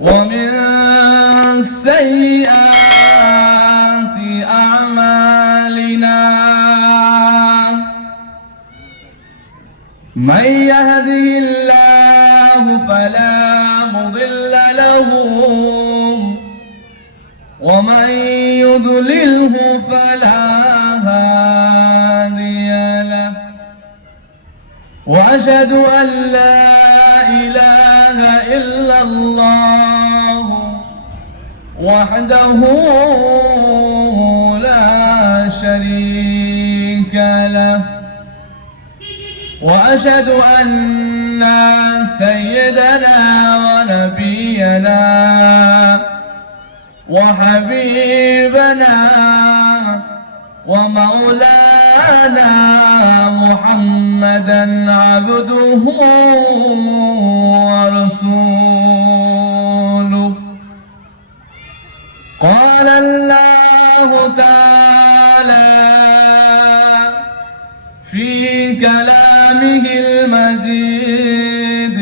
ومن سيئات أعمالنا من يهده الله فلا مضل له ومن يضلله فلا هادي له وأشهد أن لا إله إلا الله وحده لا شريك له وأشهد أن سيدنا ونبينا وحبيبنا ومولانا محمدا عبده ورسوله. قال الله تعالى في كلامه المجيد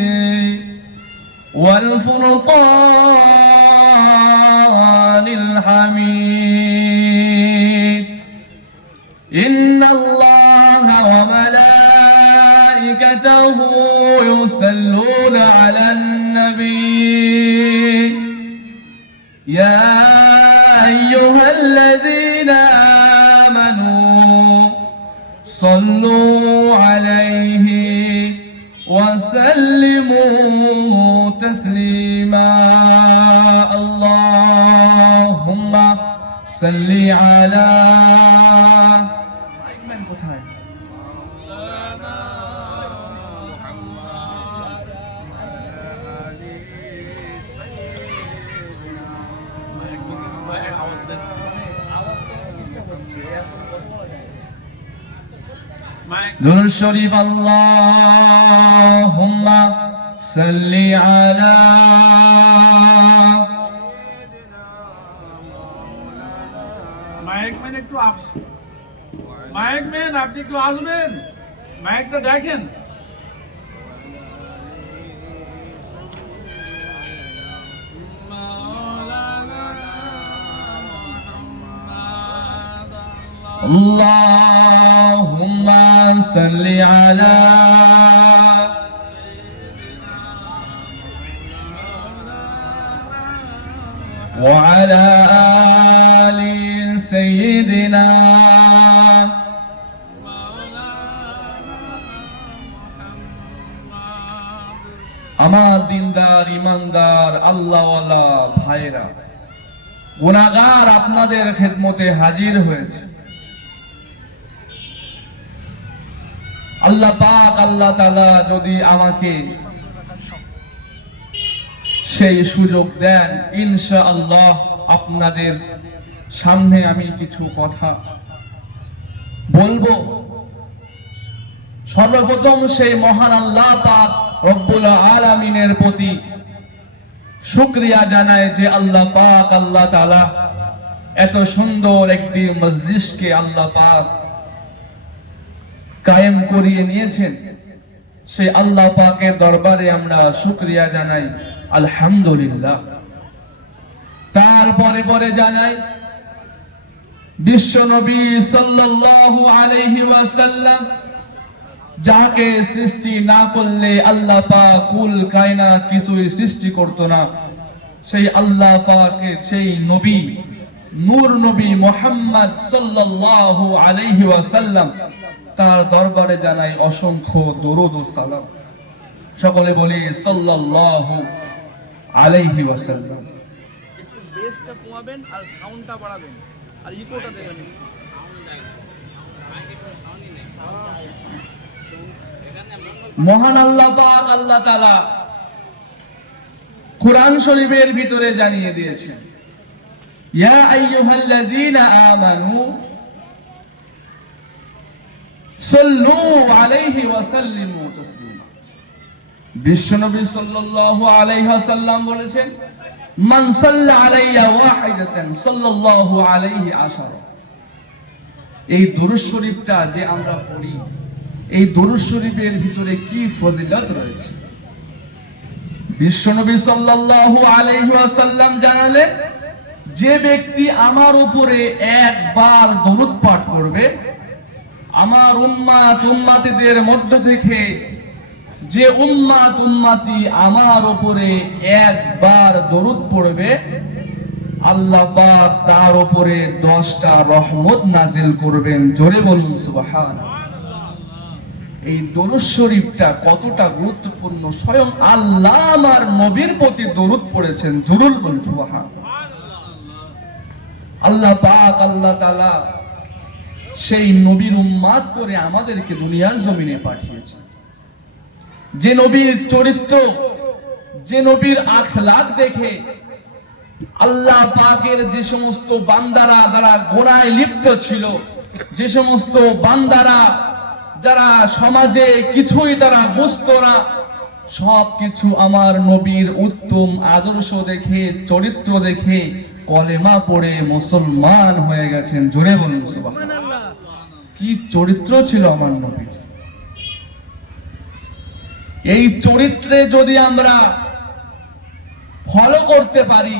والفرقان الحميد إن الله وملائكته يصلون على النبي يا أيها الذين آمنوا صلوا عليه وسلموا تسليما. اللهم صل على दुरूद शरीफ अल्लाहुम्मा सल्ली अला মাইক ম্যান একটু মাইক ম্যান আপনি একটু আসবেন, মাইকটা দেখেন। اللهم صل على وعلى آل سيدنا আমার দিনদার ইমানদার আল্লাহওয়ালা ভাইরা, গুনাহগার আপনাদের খেদমতে হাজির হয়েছে। আল্লাহ পাক আল্লাহ তাআলা যদি আমাকে সেই সুযোগ দেন, ইনশাআল্লাহ আপনাদের সামনে আমি কিছু কথা বলবো। সর্বপ্রথম সেই মহান আল্লাহ পাক রব্বুল আলামিনের প্রতি শুকরিয়া জানায় যে আল্লাহ পাক আল্লাহ তাআলা এত সুন্দর একটি মজলিসকে আল্লাহ পাক কায়েম করিয়ে নিয়েছেন। সেই আল্লাহ পাকের দরবারে আমরা শুকরিয়া জানাই আলহামদুলিল্লাহ। তারপরে পরে জানাই বিশ্ব নবী সাল্লাল্লাহু আলাইহি ওয়াসাল্লাম, যাকে সৃষ্টি না করলে আল্লাহ পাক কুল কায়নাত কিছুই সৃষ্টি করতো না, সেই আল্লাহ পাকের সেই নবী নূর নবী মুহাম্মদ সাল্লাল্লাহু আলাইহি ওয়াসাল্লাম, তার দরবারে জানাই অসংখ্য দরুদ ও সালাম। সকলে বলি সাল্লাল্লাহু আলাইহি ওয়াসাল্লাম। একটু বেসটা কমাবেন আর সাউন্ডটা বাড়াবেন আর ইকোটা দেবেন। মহান আল্লাহ পাক আল্লাহ তাআলা কুরআন শরীফের ভিতরে জানিয়ে দিয়েছেন, ইয়া আইয়ুহাল্লাযীনা আমানু সাল্লু আলাইহি ওয়া সাল্লিমু তাসলিমা। বিশ্বনবী সাল্লাল্লাহু আলাইহি ওয়াসাল্লাম বলেছেন, মান সাল্লা আলাইয়া ওয়াহিদাতান সাল্লাল্লাহু আলাইহি আশারা। এই দুরূদ শরীফটা যে আমরা পড়ি, এই দুরূদ শরীফের ভিতরে কি ফজিলত রয়েছে। বিশ্বনবী সাল্লাল্লাহু আলাইহি ওয়াসাল্লাম জানালেন, যে ব্যক্তি আমার উপরে একবার দরুদ পাঠ করবে, আমার উম্মাতিদের মধ্য থেকে যে উম্মাতি আমার উপরে একবার দরুদ পড়বে, আল্লাহ পাক তার উপরে 10টা রহমত নাজিল করবেন। জোরে বলুন সুবহানাল্লাহ। এই দরুদ শরীফটা কতটা গুরুত্বপূর্ণ, স্বয়ং আল্লাহ আমার নবীর প্রতি দরুদ পড়েছেন। জোরে বলুন সুবহানাল্লাহ। আল্লাহ পাক আল্লাহ তাআলা সেই নবীর উম্মাত করে আমাদেরকে দুনিয়ার জমিনে পাঠিয়েছেন। যে নবীর চরিত্র, যে নবীর আখলাক দেখে আল্লাহ পাকের যে সমস্ত বান্দারা যারা গোনায় লিপ্ত ছিল, যে সমস্ত বান্দারা যারা সমাজে কিছুই তারা বুঝতো না, সবকিছু আমার নবীর উত্তম আদর্শ দেখে, চরিত্র দেখে কলেমা পড়ে মুসলমান হয়ে গেছেন। জোরে বলুন সুবহানাল্লাহ। কি চরিত্র ছিল আমার নবীর! এই চরিত্রে যদি আমরা ফলো করতে পারি,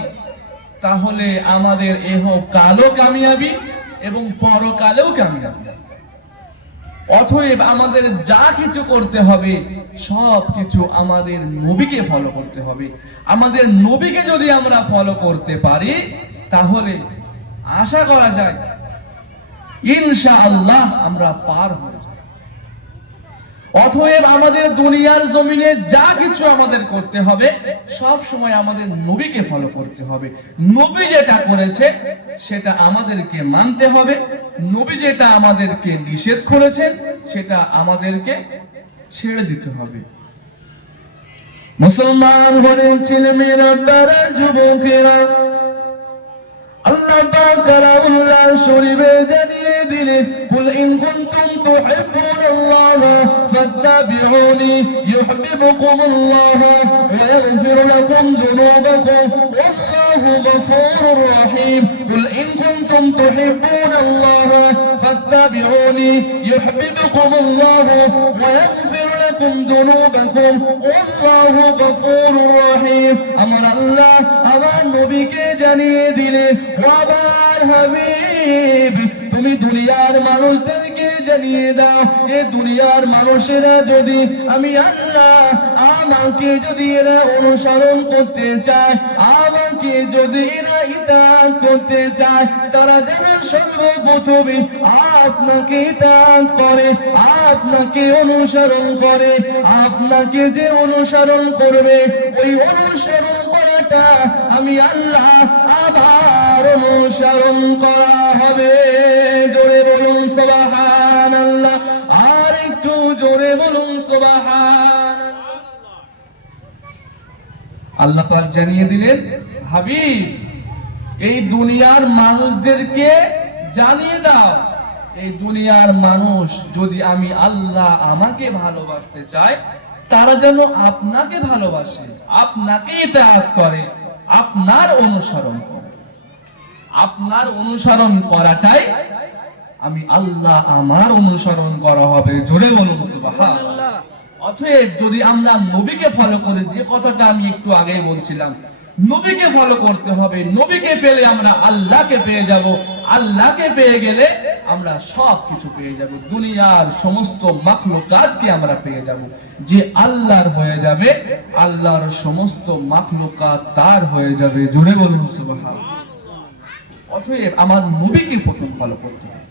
তাহলে আমাদের ইহকালও কামিয়াবি এবং পরকালেও কামিয়াবি। অতএব আমাদের যা কিছু করতে হবে, সব কিছু আমাদের নবীকে ফলো করতে হবে। আমাদের নবীকে যদি আমরা ফলো করতে পারি, তাহলে আশা করা যায় ইনশাআল্লাহ আমরা পার হয়ে যাব। অতএব আমাদের দুনিয়ার জমিনে যা কিছু আমাদের করতে হবে, সব সময় আমাদের নবীকে ফলো করতে হবে। নবী যেটা করেছে সেটা আমাদেরকে মানতে হবে, নবী যেটা আমাদেরকে নিষেধ করেছেন সেটা আমাদেরকে ছেড়ে দিতে হবে। মুসলমান ঘরের ছেলেমেয়েরা, তারা যুবকেরা, আল্লাহ পাক কালামুল্লাহ শরীফে জানিয়ে দিলেন, কুল ইন কুনতুম তুহিব্বুনাল্লাহ ফাত্তাবিউনি ইউহিব্বুকুমুল্লাহ ওয়া ইয়াগফির লাকুম যুনুবাকুম ওয়াল্লাহু গফুরুর রহিম। কুল ইন কুনতুম তুহিব্বুনাল্লাহ ফাত্তাবিউনি ইউহিব্বুকুমুল্লাহ ওয়া ইয়াগফির লাকুম যুনুবাকুম ওয়াল্লাহু গফুরুর রহিম। আমার আল্লাহ আমার নবীকে জানিয়ে দিলেন, আমার হাবিব, তুমি দুনিয়ার মানুষদেরকে জানিয়ে দাও, এ দুনিয়ার মানুষেরা যদি আমি আল্লাহ, আমাকে যদি এরা অনুসরণ করতে চায়, আমাকে যদি এরা ইতাআত করতে চায়, তারা যেন সর্বপ্রথমে আপনাকে ইতাআত করে, আপনাকে অনুসরণ করে। আপনাকে যে অনুসরণ করবে, ওই অনুসরণ করাটা আমি আল্লাহ আবার অনুসরণ করা হবে। জোরে বলুন সুবহানাল্লাহ, আর একটু জোরে বলুন সুবহানাল্লাহ। আল্লাহ পাক জানিয়ে দিলেন, হাবিব, এই দুনিয়ার মানুষদেরকে জানিয়ে দাও, এই দুনিয়ার মানুষ যদি আমি আল্লাহ আমাকে ভালোবাসতে চায়, তারা যেন আপনাকে ভালোবাসে, আপনাকে ইতাআত করে, আপনার অনুসরণ করে। আপনার অনুসরণ করাটাই আমি আল্লাহ আমার অনুসরণ করা হবে। জোরে বলুন সুবহানাল্লাহ। অতএব যদি আমরা নবীকে ফলো করি, যে কথাটা আমি একটু আগেই বলছিলাম, নবীকে ফলো করতে হবে। নবীকে পেলে আমরা আল্লাহকে পেয়ে যাব, আল্লাহকে পেয়ে গেলে আমরা সব কিছু পেয়ে যাব, দুনিয়ার সমস্ত মাখলুকাতকে আমরা পেয়ে যাব। যে আল্লাহর হয়ে যাবে, আল্লাহর সমস্ত মাখলুকাত তার হয়ে যাবে। জোরে বলুন সুবহানাল্লাহ। অতএব আমার নবীকে প্রথম ফলো করতে হবে।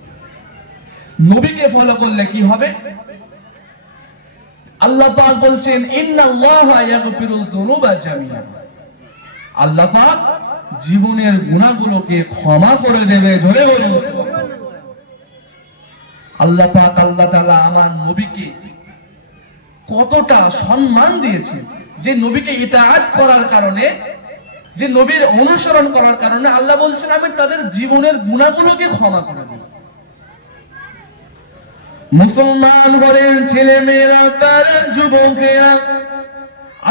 নবীকে ফলো করলে কি হবে? আল্লাহ পাক বলছেন, ইন্নাল্লাহা ইয়াগফিরুল যুনুবা জামিআ। আল্লাহ পাক জীবনের গুনাহগুলোকে ক্ষমা করে দেবে। জোরে বলুন সুবহানাল্লাহ। আল্লাহ পাক আল্লাহ তাআলা আমার নবীকে কতটা সম্মান দিয়েছেন, যে নবীকে ইতাআত করার কারণে, যে নবীর অনুসরণ করার কারণে আল্লাহ বলছেন আমি তাদের জীবনের গুনাহগুলোকে ক্ষমা করে দেব। মুসলমান ঘরের ছেলে মেয়েরা, তারা যুবকেরা,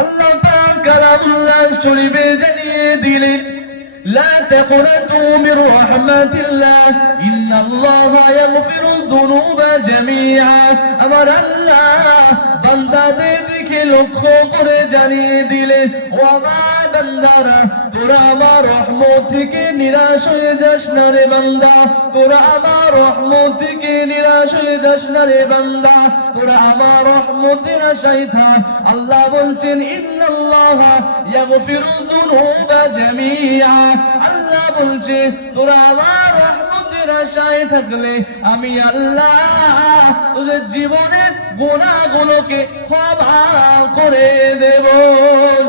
আল্লাহ পাক কালামুল্লাহ শরীফে জানিয়ে দিলেন, লা তাকনাতু মির রাহমাতিল্লাহ ইন্নাল্লাহা ইয়াগফিরুয যুনুবা জামিআ। আমার আল্লাহ বান্দাদের দিকে লক্ষ্য করে জানিয়ে দিলেন, ও ও আমার বান্দারা তোরা আমার রহমত থেকে নিরাশ হয়ে যাস না রে বান্দা, তোরা আমার রহমত থেকে নিরাশ হয়ে যাস না রে বান্দা, তোরা আমার রহমতের আশায় থাক। আল্লাহ বলছেন ইন্নাল্লাহা ইয়াগফিরুয যুনুবা জামিআ, আল্লাহ বলছে তোরা আমার রহমতের আশায় থাকলে আমি আল্লাহ তোদের জীবনের গুনাহগুলোকে ক্ষমা করে দেব।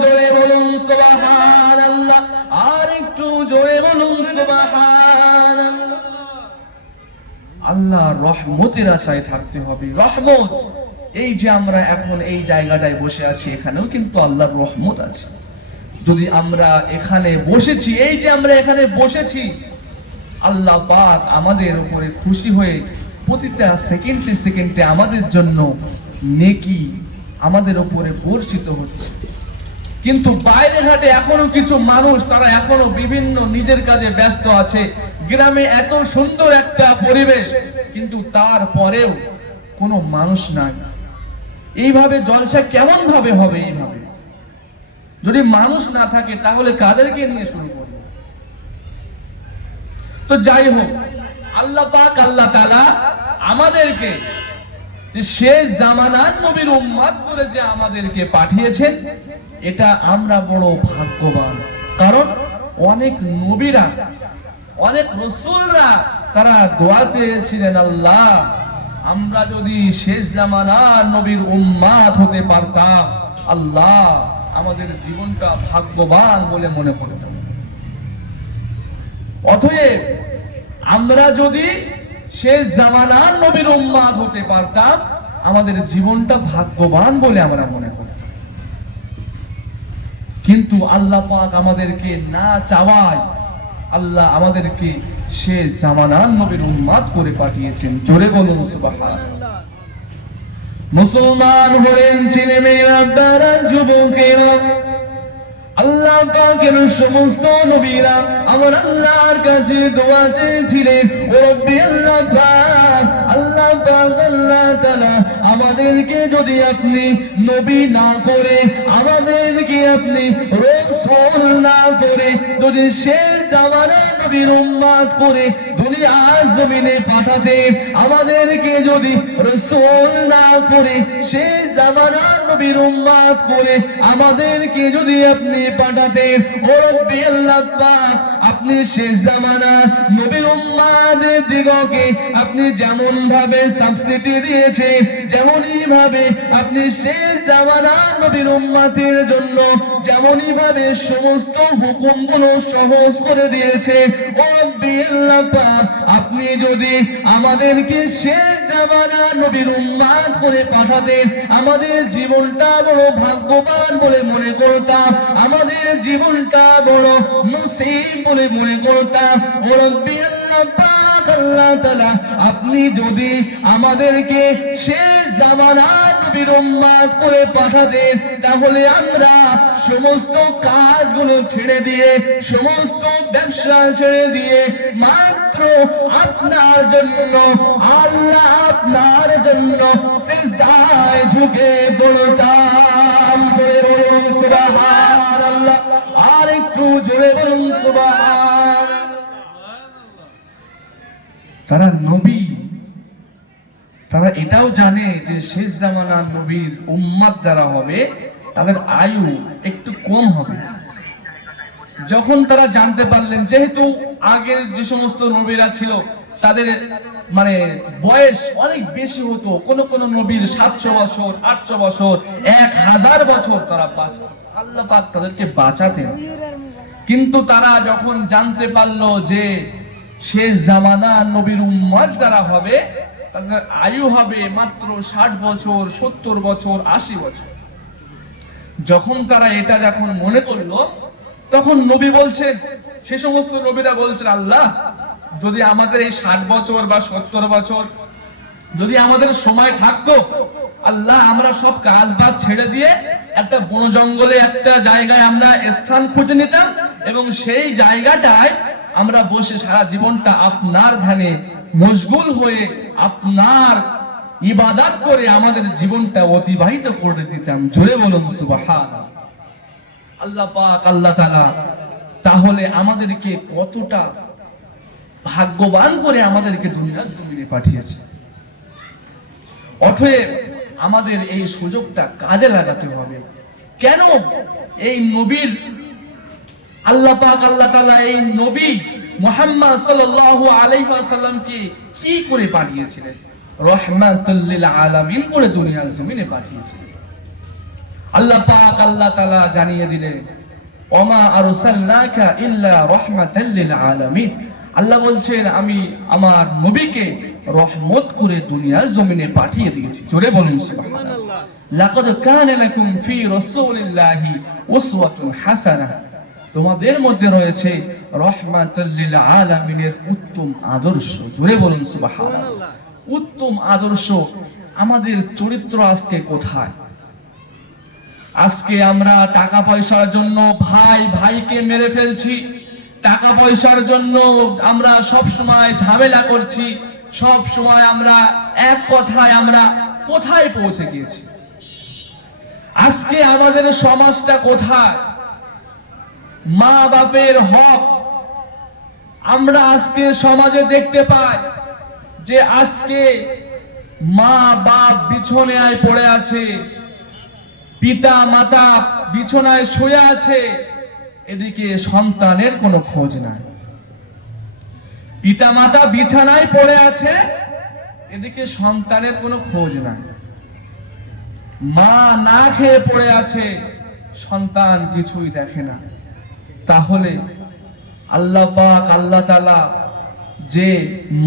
জোরে বলুন সুবহানাল্লাহ, আর একটু জোরে বলুন সুবহানাল্লাহ। আল্লাহর রহমতের আশায় থাকতে হবে। রহমত, এই যে আমরা এখন এই জায়গাটায় বসে আছি, এখানেও কিন্তু আল্লাহর রহমত আছে। যদি আমরা এখানে বসেছি, এই যে আমরা এখানে বসেছি, আল্লাহ পাক আমাদের উপরে খুশি হয়ে প্রতিটা সেকেন্ডে সেকেন্ডে আমাদের জন্য নেকি আমাদের উপরে বর্ষিত হচ্ছে। কিন্তু বাইরে ঘাটে এখনো কিছু মানুষ, তারা এখনো বিভিন্ন নিজের কাজে ব্যস্ত আছে। গ্রামে এত সুন্দর একটা পরিবেশ, কিন্তু তারপরেও কোনো মানুষ নাই। এইভাবে জলসা কেমন ভাবে হবে? এইভাবে যদি মানুষ না থাকে তাহলে কাদেরকে নিয়ে শুরু করবে? তো যাই হোক, আল্লাহ পাক আল্লাহ তাআলা আমাদেরকে শেষ জামানার নবীর উম্মত করে যে আমাদেরকে পাঠিয়েছেন, এটা আমরা বড় ভাগ্যবান। কারণ অনেক নবীরা, অনেক রাসূলরা তারা দোয়া চেয়েছিলেন, আল্লাহ আমরা যদি শেষ জামানার নবীর উম্মত হতে পারতাম, আল্লাহ আমাদের জীবনটা ভাগ্যবান বলে মনে করতাম। অতএব আমরা যদি শেষ জামানার নবীর উম্মত হতে পারতাম, আমাদের জীবনটা ভাগ্যবান বলে আমরা মনে করতাম। কিন্তু আল্লাহ পাক আমাদেরকে না চাওয়ায় আল্লাহ আমাদেরকে শেষ জামানার নবীর উম্মত করে পাঠিয়েছেন। জোরে বলুন সুবহানাল্লাহ। মুসলমান হলেন ছেলে মেয়েরা, তারা যুবকেরা, আল্লাহ পাকের সমস্ত নবীরা আমার আল্লাহর কাছে দোয়া চেয়েছিলেন, ও রব্বি আল্লাহ পাক, আল্লাহ পাক আল্লাহ তাআলা আমাদেরকে যদি আপনি নবী না করে, আমাদেরকে আপনি রাসূল না করে, যদি শেষ জামানার নবীর উম্মত করে দুনিয়ার জমিনে পাঠাতেন, আমাদেরকে যদি রাসূল না করে শেষ জামানার নবীর উম্মত করে আমাদেরকে যদি আপনি পাঠাতেন, ও রব্বি আল্লাহ পাক আপনি শেষ জামানার নবীর উম্মতের দিগকে আপনি যেমন ভাবে সাবসিডি দিয়েছেন, যেমনই ভাবে আপনি শেষ জামানার নবীর উম্মতের জন্য যেমনই ভাবে সমস্ত হুকুমগুলো সহজ করে দিয়েছে, ও রব্বি আল্লাহ পাক আপনি যদি আমাদেরকে শেষ জামানার নবীর উম্মত করে পাঠাতেন, আমাদের জীবনটা বড় ভাগ্যবান বলে মনে করতাম, আমাদের জীবনটা বড় নসিব বলে মনে করতাম। ও রব্বি আল্লাহ পাক আল্লাহ তাআলা আপনি যদি আমাদেরকে শেষ জামানার নবীর উম্মত করে পাঠাতেন, তাহলে আমরা সমস্ত কাজগুলো ছেড়ে দিয়ে, সমস্ত ব্যবসা ছেড়ে দিয়ে মাত্র আপনার জন্য, আল্লাহ আপনার জন্য সিজদায় ঝুঁকে পড়তাম। জোরে বলুন সুবহানাল্লাহ, আর একটু জোরে বলুন সুবহানাল্লাহ। তারা নবী, তারা এটাও জানে যে শেষ জামানার নবীর উম্মত যারা হবে তাদের আয়ু একটু কম হবে। যখন তারা জানতে পারলেন, যেহেতু আগের যে সমস্ত নবীরা ছিল তাদের মানে বয়স অনেক বেশি হতো, কোন কোন নবীর 700 বছর, 800 বছর, 1000 বছর তারা বাঁচত, আল্লাহ পাক তাদেরকে বাঁচাতেন। কিন্তু তারা যখন জানতে পারলো যে শেষ জামানার নবীর উম্মত যারা হবে তাদের আয়ু হবে মাত্র 60 বছর, 70 বছর, 80 বছর, যখন তারা এটা যখন মনে করলো, তখন নবী বলছেন, সে সমস্ত নবীরা বলছেন, আল্লাহ যদি আমাদের এই 60 বছর বা 70 বছর যদি আমাদের সময় থাকতো, আল্লাহ আমরা সব কাজ বাজ ছেড়ে দিয়ে একটা বন জঙ্গলে একটা জায়গায় আমরা স্থান খুঁজে নিতাম এবং সেই জায়গাটায় আমরা বসে সারা জীবনটা আপনার ধ্যানে মশগুল হয়ে আপনার ইবাদত করে আমাদের জীবনটা অতিবাহিত করে দিতাম। জোরে বলুন সুবহানাল্লাহ। আল্লাহ পাক আল্লাহ তাআলা তাহলে আমাদেরকে কতটা ভাগ্যবান করে আমাদেরকে দুনিয়ার জমিনে পাঠিয়েছে। অতএব আমাদের এই সুযোগটা কাজে লাগাতে হবে। কেন এই নবীর আল্লাহ পাক আল্লাহ তাআলা এই নবী মুহাম্মদ সাল্লাল্লাহু আলাইহি ওয়াসাল্লামকে কি করে পাঠিয়েছিলেন? রাহমাতুল লিল আলামিন করে দুনিয়ার জমিনে পাঠিয়েছিলেন। আল্লাহ পাক আল্লাহ তাআলা জানিয়ে দিলেন, ওমা আরসালনাকা ইল্লা রাহমাতাল লিল আলামিন। আল্লাহ বলছেন, আমি আমার নবীকে রহমত করে দুনিয়ার জমিনে পাঠিয়ে দিয়েছি। জোরে বলুন সুবহানাল্লাহ। লাকাদ কানা লাকুম ফি রাসূলিল্লাহি উসওয়াতুন হাসানাহ। তোমাদের মধ্যে রয়েছে রাহমাতুল লিল আলামিনের উত্তম আদর্শ। জোরে বলুন সুবহানাল্লাহ। উত্তম আদর্শ। আমাদের চরিত্র আজকে কোথায়? আজকে আমরা টাকা পয়সার জন্য ভাই ভাইকে মেরে ফেলছি, টাকা পয়সার জন্য আমরা সব সময় ঝামেলা করছি, সব সময় আমরা এক কথায় আমরা কোথায় পৌঁছে গিয়েছি? আজকে আমাদের সমাজটা কোথায়? মা বাপের হক আমরা আজকে সমাজে দেখতে পাই যে আজকে মা বাপ বিছানায় পড়ে আছে, পিতা মাতা বিছানায় শুয়ে আছে, এদিকে সন্তানের কোনো খোঁজ নাই। পিতা মাতা বিছানায় পড়ে আছে, এদিকে সন্তানের কোনো খোঁজ নাই। মা না খেয়ে পড়ে আছে, সন্তান কিছুই দেখে না। তাহলে আল্লাহ পাক আল্লাহ তাআলা যে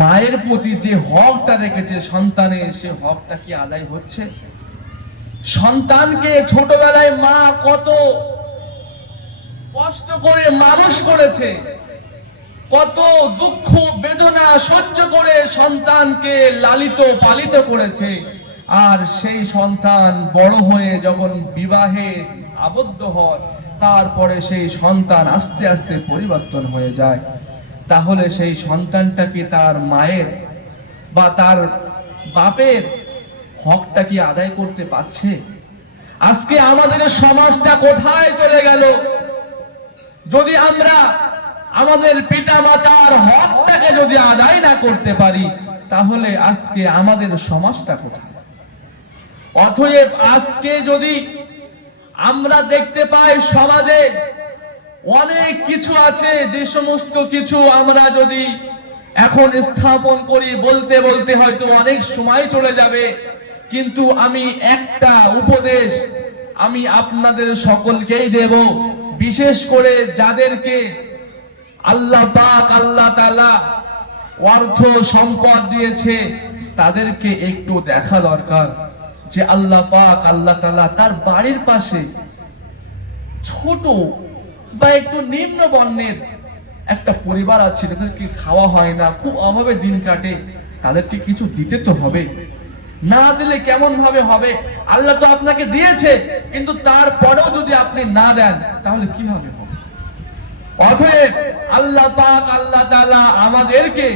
মায়ের প্রতি যে হকটা রেখেছে সন্তানের, সে হকটা কি আদায় হচ্ছে? সন্তানকে ছোটবেলায় মা কত কষ্ট করে মানুষ করেছে, কত দুঃখ বেদনা সহ্য করে সন্তানকে লালিত পালিত করেছে। আর সেই সন্তান বড় হয়ে যখন বিবাহে আবদ্ধ হয়, তারপরে সেই সন্তান আস্তে আস্তে পরিবর্তন হয়ে যায়। তাহলে সেই সন্তানটা কি তার মায়ের বা তার বাপের হকটা কি আদায় করতে পারছে? আজকে আমাদের সমাজটা কোথায় চলে গেল? যদি আমরা আমাদের পিতা মাতার হকটাকে যদি আদায় না করতে পারি, তাহলে আজকে আমাদের সমাজটা কোথায়? অতএব আজকে যদি আমরা দেখতে পাই সমাজে অনেক কিছু আছে, যে সমস্ত কিছু আমরা যদি এখন স্থাপন করি, বলতে বলতে হয়তো অনেক সময় চলে যাবে, কিন্তু আমি একটা উপদেশ আমি আপনাদের সকলকেই দেব। বিশেষ করে যাদেরকে আল্লাহ পাক আল্লাহ তাআলা অর্থ সম্পদ দিয়েছে, তাদেরকে একটু দেখা দরকার যে আল্লাহ পাক আল্লাহ তাআলা তার বাড়ির পাশে ছোট বা একটু নিম্ন বর্ণের একটা পরিবার আছে, যাদেরকে খাওয়া হয় না, খুব অভাবে দিন কাটে, তাদেরকে কিছু দিতে তো হবে। না দিলে কেমন ভাবে হবে? আল্লাহ তো আপনাকে দিয়েছে, কিন্তু তারপরেও যদি আপনি না দেন, তাহলে কিভাবে হবে? অতএব আল্লাহ পাক আল্লাহ তাআলা আমাদেরকে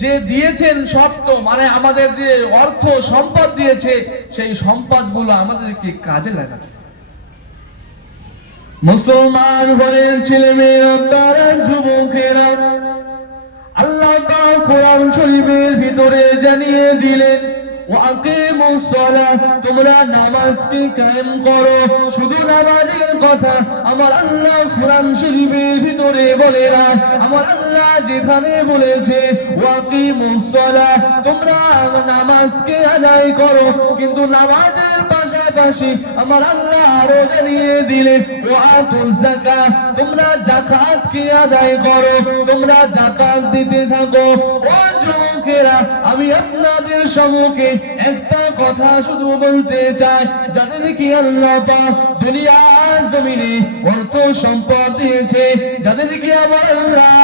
যে দিয়েছেন সত্য, মানে আমাদের যে অর্থ সম্পদ দিয়েছে, সেই সম্পদগুলো আমাদেরকে কাজে লাগাতে। মুসলমান ঘরের ছেলে মেয়েরা, তারা যুবকেরা, আল্লাহ পাক কোরআন শরীফের ভিতরে জানিয়ে দিলেন, ওয়াকিমুস সালাত, তোমরা নামাজকে কায়েম করো। শুধু নামাজের কথা আমার আল্লাহ কোরআন শরীফের ভিতরে বলে না, আমার আল্লাহ যেখানে বলেছে ওয়াকিমুস সালাত, তোমরা নামাজকে আদায় করো, কিন্তু নামাজের পাশাপাশি আমার আল্লাহ আরো জানিয়ে দিলেন ওয়াতুজ যাকাত, তোমরা যাকাতকে আদায় করো, তোমরা যাকাত দিতে থাকো। ও যুবকেরা, আমি আপনাদের সম্মুখে একটা কথা শুধু বলতে চাই, যাদেরকে আল্লাহ পাক দুনিয়ার জমিনে অর্থ সম্পদ দিয়েছে, যাদেরকে আমার আল্লাহ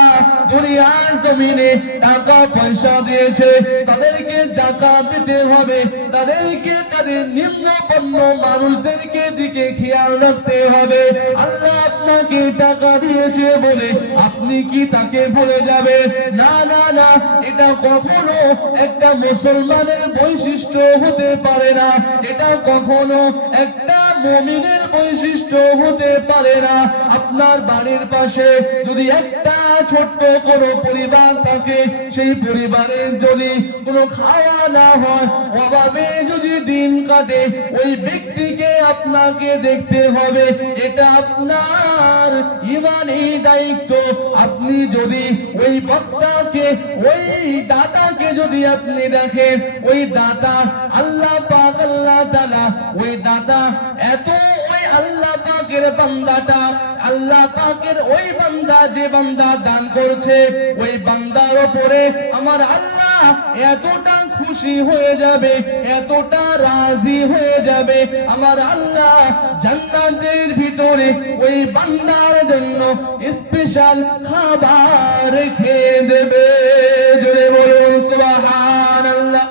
দুনিয়ার জমিনে টাকা পয়সা দিয়েছে, তাদেরকে যাকাত দিতে হবে, তাদেরকে তাদের নিম্নবর্ণ মানুষদেরকে দিকে খেয়াল রাখতে হবে। আল্লাহ আপনাকে টাকা দিয়েছে বলে আপনি কি তাকে ভুলে যাবেন? না না না, এটা কখনো একটা মুসলমানের বৈশিষ্ট্য হতে পারে না, এটা কখনো একটা মুমিনের বৈশিষ্ট্য হতে পারে না। আপনার বাড়ির পাশে যদি একটা ছোট্ট কোনো পরিবার থাকে, সেই পরিবারে যদি কোনো খাওয়া না হয়, অভাবে যদি দিন কাটে, ওই ব্যক্তিকে আপনাকে দেখতে হবে। এটা আপনার ইমানি দায়িত্ব। আপনি যদি ওই বক্তাকে, ওই দাতাকে যদি আপনি দেখেন, ওই দাতা আল্লাহ পাক, আল্লাহ তাআলা, ওই দাতা এত, ওই আল্লাহ পাকের বান্দাটা, আল্লাহ পাকের ওই বান্দা, যে বান্দা দান করছে, ওই বান্দার উপরে আমার আল্লাহ এতটা খুশি হয়ে যাবে, এতটা রাজি হয়ে যাবে, আমার আল্লাহ জান্নাতের ভিতরে ওই বান্দার জন্য স্পেশাল খাবার রেখে দেবে। জোরে বলুন সুবহানাল্লাহ,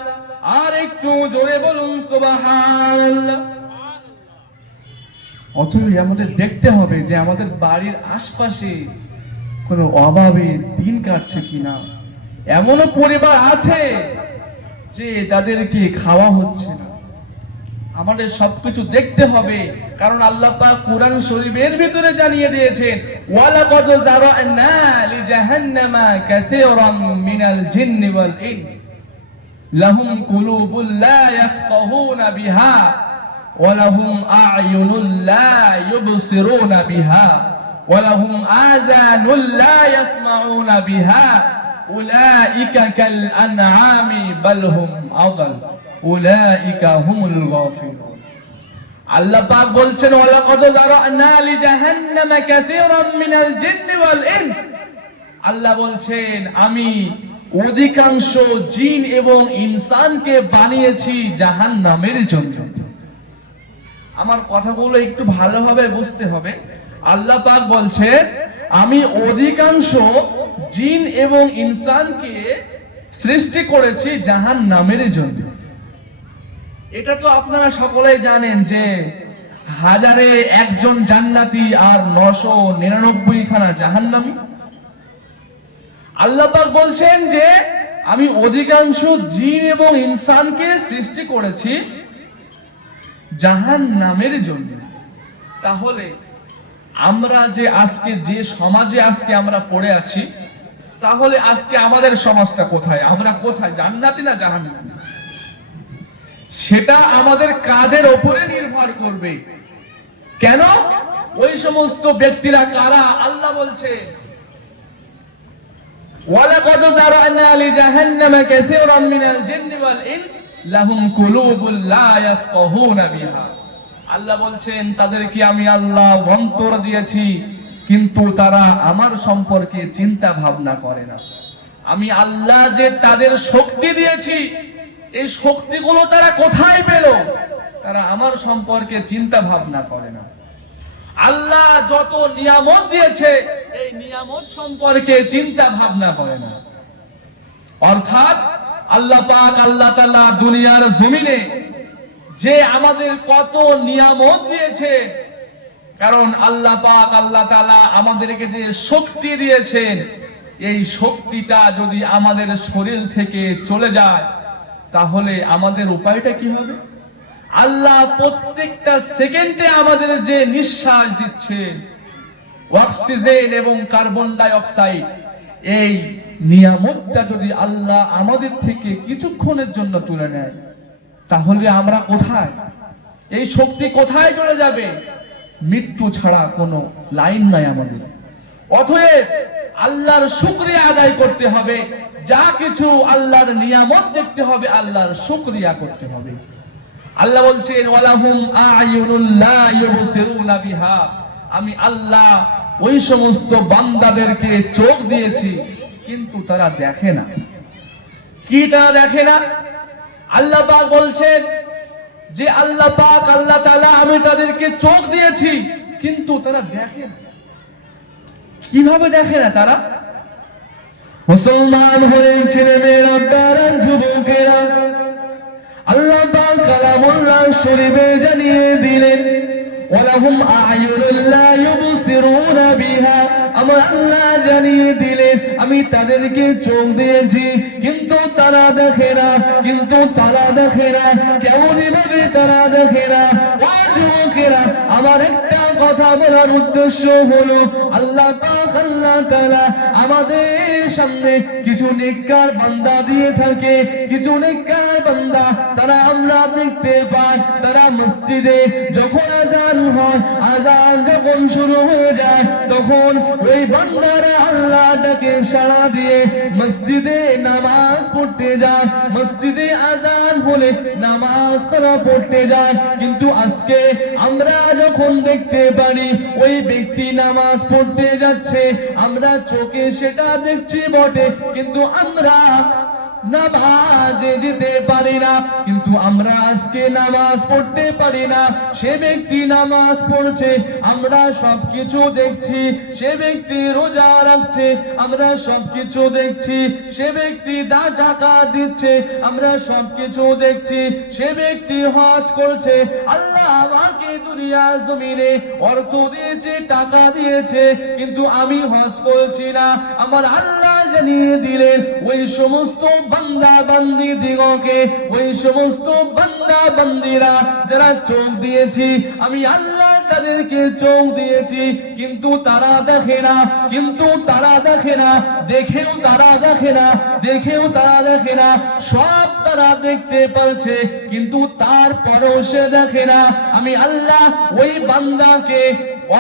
আর একটু জোরে বলুন সুবহানাল্লাহ। অথবা আমাদের দেখতে হবে যে আমাদের বাড়ির আশপাশে কোনো অভাবে দিন কাটছে কিনা। এমনও পরিবার আছে যে তাদেরকে খাওয়া হচ্ছে না। আমাদের সবকিছু দেখতে হবে, কারণ আল্লাহ পাক কোরআন শরীফের ভিতরে জানিয়ে দিয়েছেন, ওয়ালাকাদ যারানা লিজাহান্নামা কাসীরাম মিনাল জিন্নি ওয়াল ইনস লাহুম কুলুবুল লা ইয়াফকাহুনা বিহা ওয়া লাহুম আ'য়ুনুল লা ইউবসিরুনা বিহা ওয়া লাহুম আযানুল লা ইয়াসমাউনা বিহা উলাইকা কাল আনআমি বাল হুম আদাল উলাইকা হুমুল গাফিলুন। আল্লাহ পাক বলছেন, ওয়ালাকাদ যারানা লিজাহান্নামা কাসীরাম মিনাল জিন্নি ওয়াল ইনস। আল্লাহ বলছেন, আমি অধিকাংশ জিন এবং ইনসানকে বানিয়েছি জাহান্নামের জন্য। আমার কথাগুলো একটু ভালোভাবে বুঝতে হবে। আল্লাহ পাক বলছেন, আমি অধিকাংশ জিন এবং ইনসানকে সৃষ্টি করেছি জাহান্নামের জন্য। এটা তো আপনারা সকলেই জানেন যে হাজারে একজন জান্নাতি আর 999 খানা জাহান্নামী। আল্লাহ পাক বলছেন যে আমি অধিকাংশ জিন এবং ইনসানকে সৃষ্টি করেছি জাহান্নামের জন্য। তাহলে আমরা যে আজকে যে সমাজে আজকে আমরা পড়ে আছি, তাহলে আজকে আমাদের সমাজটা কোথায়? আমরা কোথায়, জান্নাতি না জাহান্নামী? সেটা আমাদের কাজের উপরে নির্ভর করবে। কেন? ওই সমস্ত ব্যক্তিরা কারা? আল্লাহ বলছে, ওয়ালাকাদ যারানা লিজাহান্নামা কাসীরাম মিনাল জিন্নি ওয়াল ইনস লাহুম কুলুবুল লা ইয়াফকাহুনা বিহা। আল্লাহ বলছেন, তাদেরকে আমি আল্লাহ অন্তর দিয়েছি, কিন্তু তারা আমার সম্পর্কে চিন্তা ভাবনা করে না। আমি আল্লাহ যে তাদের শক্তি দিয়েছি, এই শক্তিগুলো তারা কোথায় পেল? তারা আমার সম্পর্কে চিন্তা ভাবনা করে না। আল্লাহ যত নিয়ামত দিয়েছে, এই নিয়ামত সম্পর্কে চিন্তা ভাবনা করে না। অর্থাৎ আল্লাহ পাক, আল্লাহ তাআলা দুনিয়ার জমিনে যে আমাদের কত নিয়ামত দিয়েছে, কারণ আল্লাহ পাক, আল্লাহ তাআলা আমাদেরকে যে শক্তি দিয়েছেন, এই শক্তিটা যদি আমাদের শরীর থেকে চলে যায়, তাহলে আমাদের উপায়টা কি হবে? আল্লাহ প্রত্যেকটা সেকেন্ডে আমাদের যে নিঃশ্বাস দিচ্ছে, অক্সিজেন এবং কার্বন ডাই অক্সাইড, এই নিয়ামতটা যদি আল্লাহ আমাদের থেকে কিছুক্ষণের জন্য তুলে নেয়, তাহলে আমরা কোথায়? এই শক্তি কোথায় চলে যাবে? মৃত্যু ছাড়া কোনো লাইন নাই আমাদের। অতএব আল্লাহর শুকরিয়া আদায় করতে হবে। যা কিছু আল্লাহর নিয়ামত দেখতে হবে, আল্লাহর শুকরিয়া করতে হবে। আল্লাহ বলছেন, ওয়ালাহুম আ'য়ুনুল লা ইউবসিরুনা বিহা। আমি আল্লাহ ওই সমস্ত বান্দাদেরকে চোখ দিয়েছি, কিন্তু তারা দেখে না। কি তারা দেখে না? আল্লাহ পাক বলছেন যে আল্লাহ পাক, আল্লাহ তাআলা, আমি তাদেরকে চোখ দিয়েছি, কিন্তু তারা দেখে না। কিভাবে দেখে না তারা? মুসলমান হয়ে ছেলেমেয়েরা, তারা যুবকেরা, আল্লাহ পাক কালামুল্লাহ শরীফে জানিয়ে দিলেন, ওয়ালাহুম আ'য়ুনুল লা ইউবসিরুনা বিহা। আমার আল্লাহ জানিয়ে দিলেন আমি তাদেরকে চোখ দিয়েছি কিন্তু তারা দেখে না, কিন্তু তারা দেখে না। কেমনই ভাবে তারা দেখে না? ও যুবকেরা, আমার একটা কথা বলার উদ্দেশ্য হলো আল্লাহ পাক আল্লাহ তাআলা আমাদের সামনে কিছু নেককার বান্দা দিয়ে থাকে, কিছু নেককার বান্দা তারা আমরা দেখতে পাই তারা মসজিদে যখন আযান হয়, আযান যখন শুরু হয়ে যায় তখন ওই বান্দারা আল্লাহটাকে সাড়া দিয়ে মসজিদে নামাজ পড়তে যায়, মসজিদে আযান হলে নামাজ তারা পড়তে যায়। কিন্তু আজকে আমরা যখন দেখতে পারি ওই ব্যক্তি নামাজ পড়তে যাচ্ছে, আমরা চোখে সেটা দেখছি বটে কিন্তু আমরা নামাজে যেতে পারি না, কিন্তু আমরা আজকে নামাজ পড়তে পারি না। সে ব্যক্তি নামাজ পড়ছে, আমরা সবকিছু দেখছি। সে ব্যক্তি রোজা রাখছে, আমরা সবকিছু দেখছি। সে ব্যক্তি টাকা দিচ্ছে, আমরা সবকিছু দেখছি। সে ব্যক্তি হজ করছে, আল্লাহ আমাকে দুনিয়া জমিনে অর্থ দিয়েছে, টাকা দিয়েছে, কিন্তু আমি হজ করছি না। আমার আল্লাহ জানিয়ে দিলেন ওই সমস্ত বান্দা বান্দি দিগকে, ওই সমস্ত বান্দা বান্দিরা যারা চোখ দিয়েছি আমি আল্লাহ তাদেরকে চোখ দিয়েছি কিন্তু তারা দেখে না, কিন্তু তারা দেখে না, দেখেও তারা দেখে না, দেখেও তারা দেখে না। সব তারা দেখতে পাচ্ছে কিন্তু তারপরেও সে দেখে না। আমি আল্লাহ ওই বান্দাকে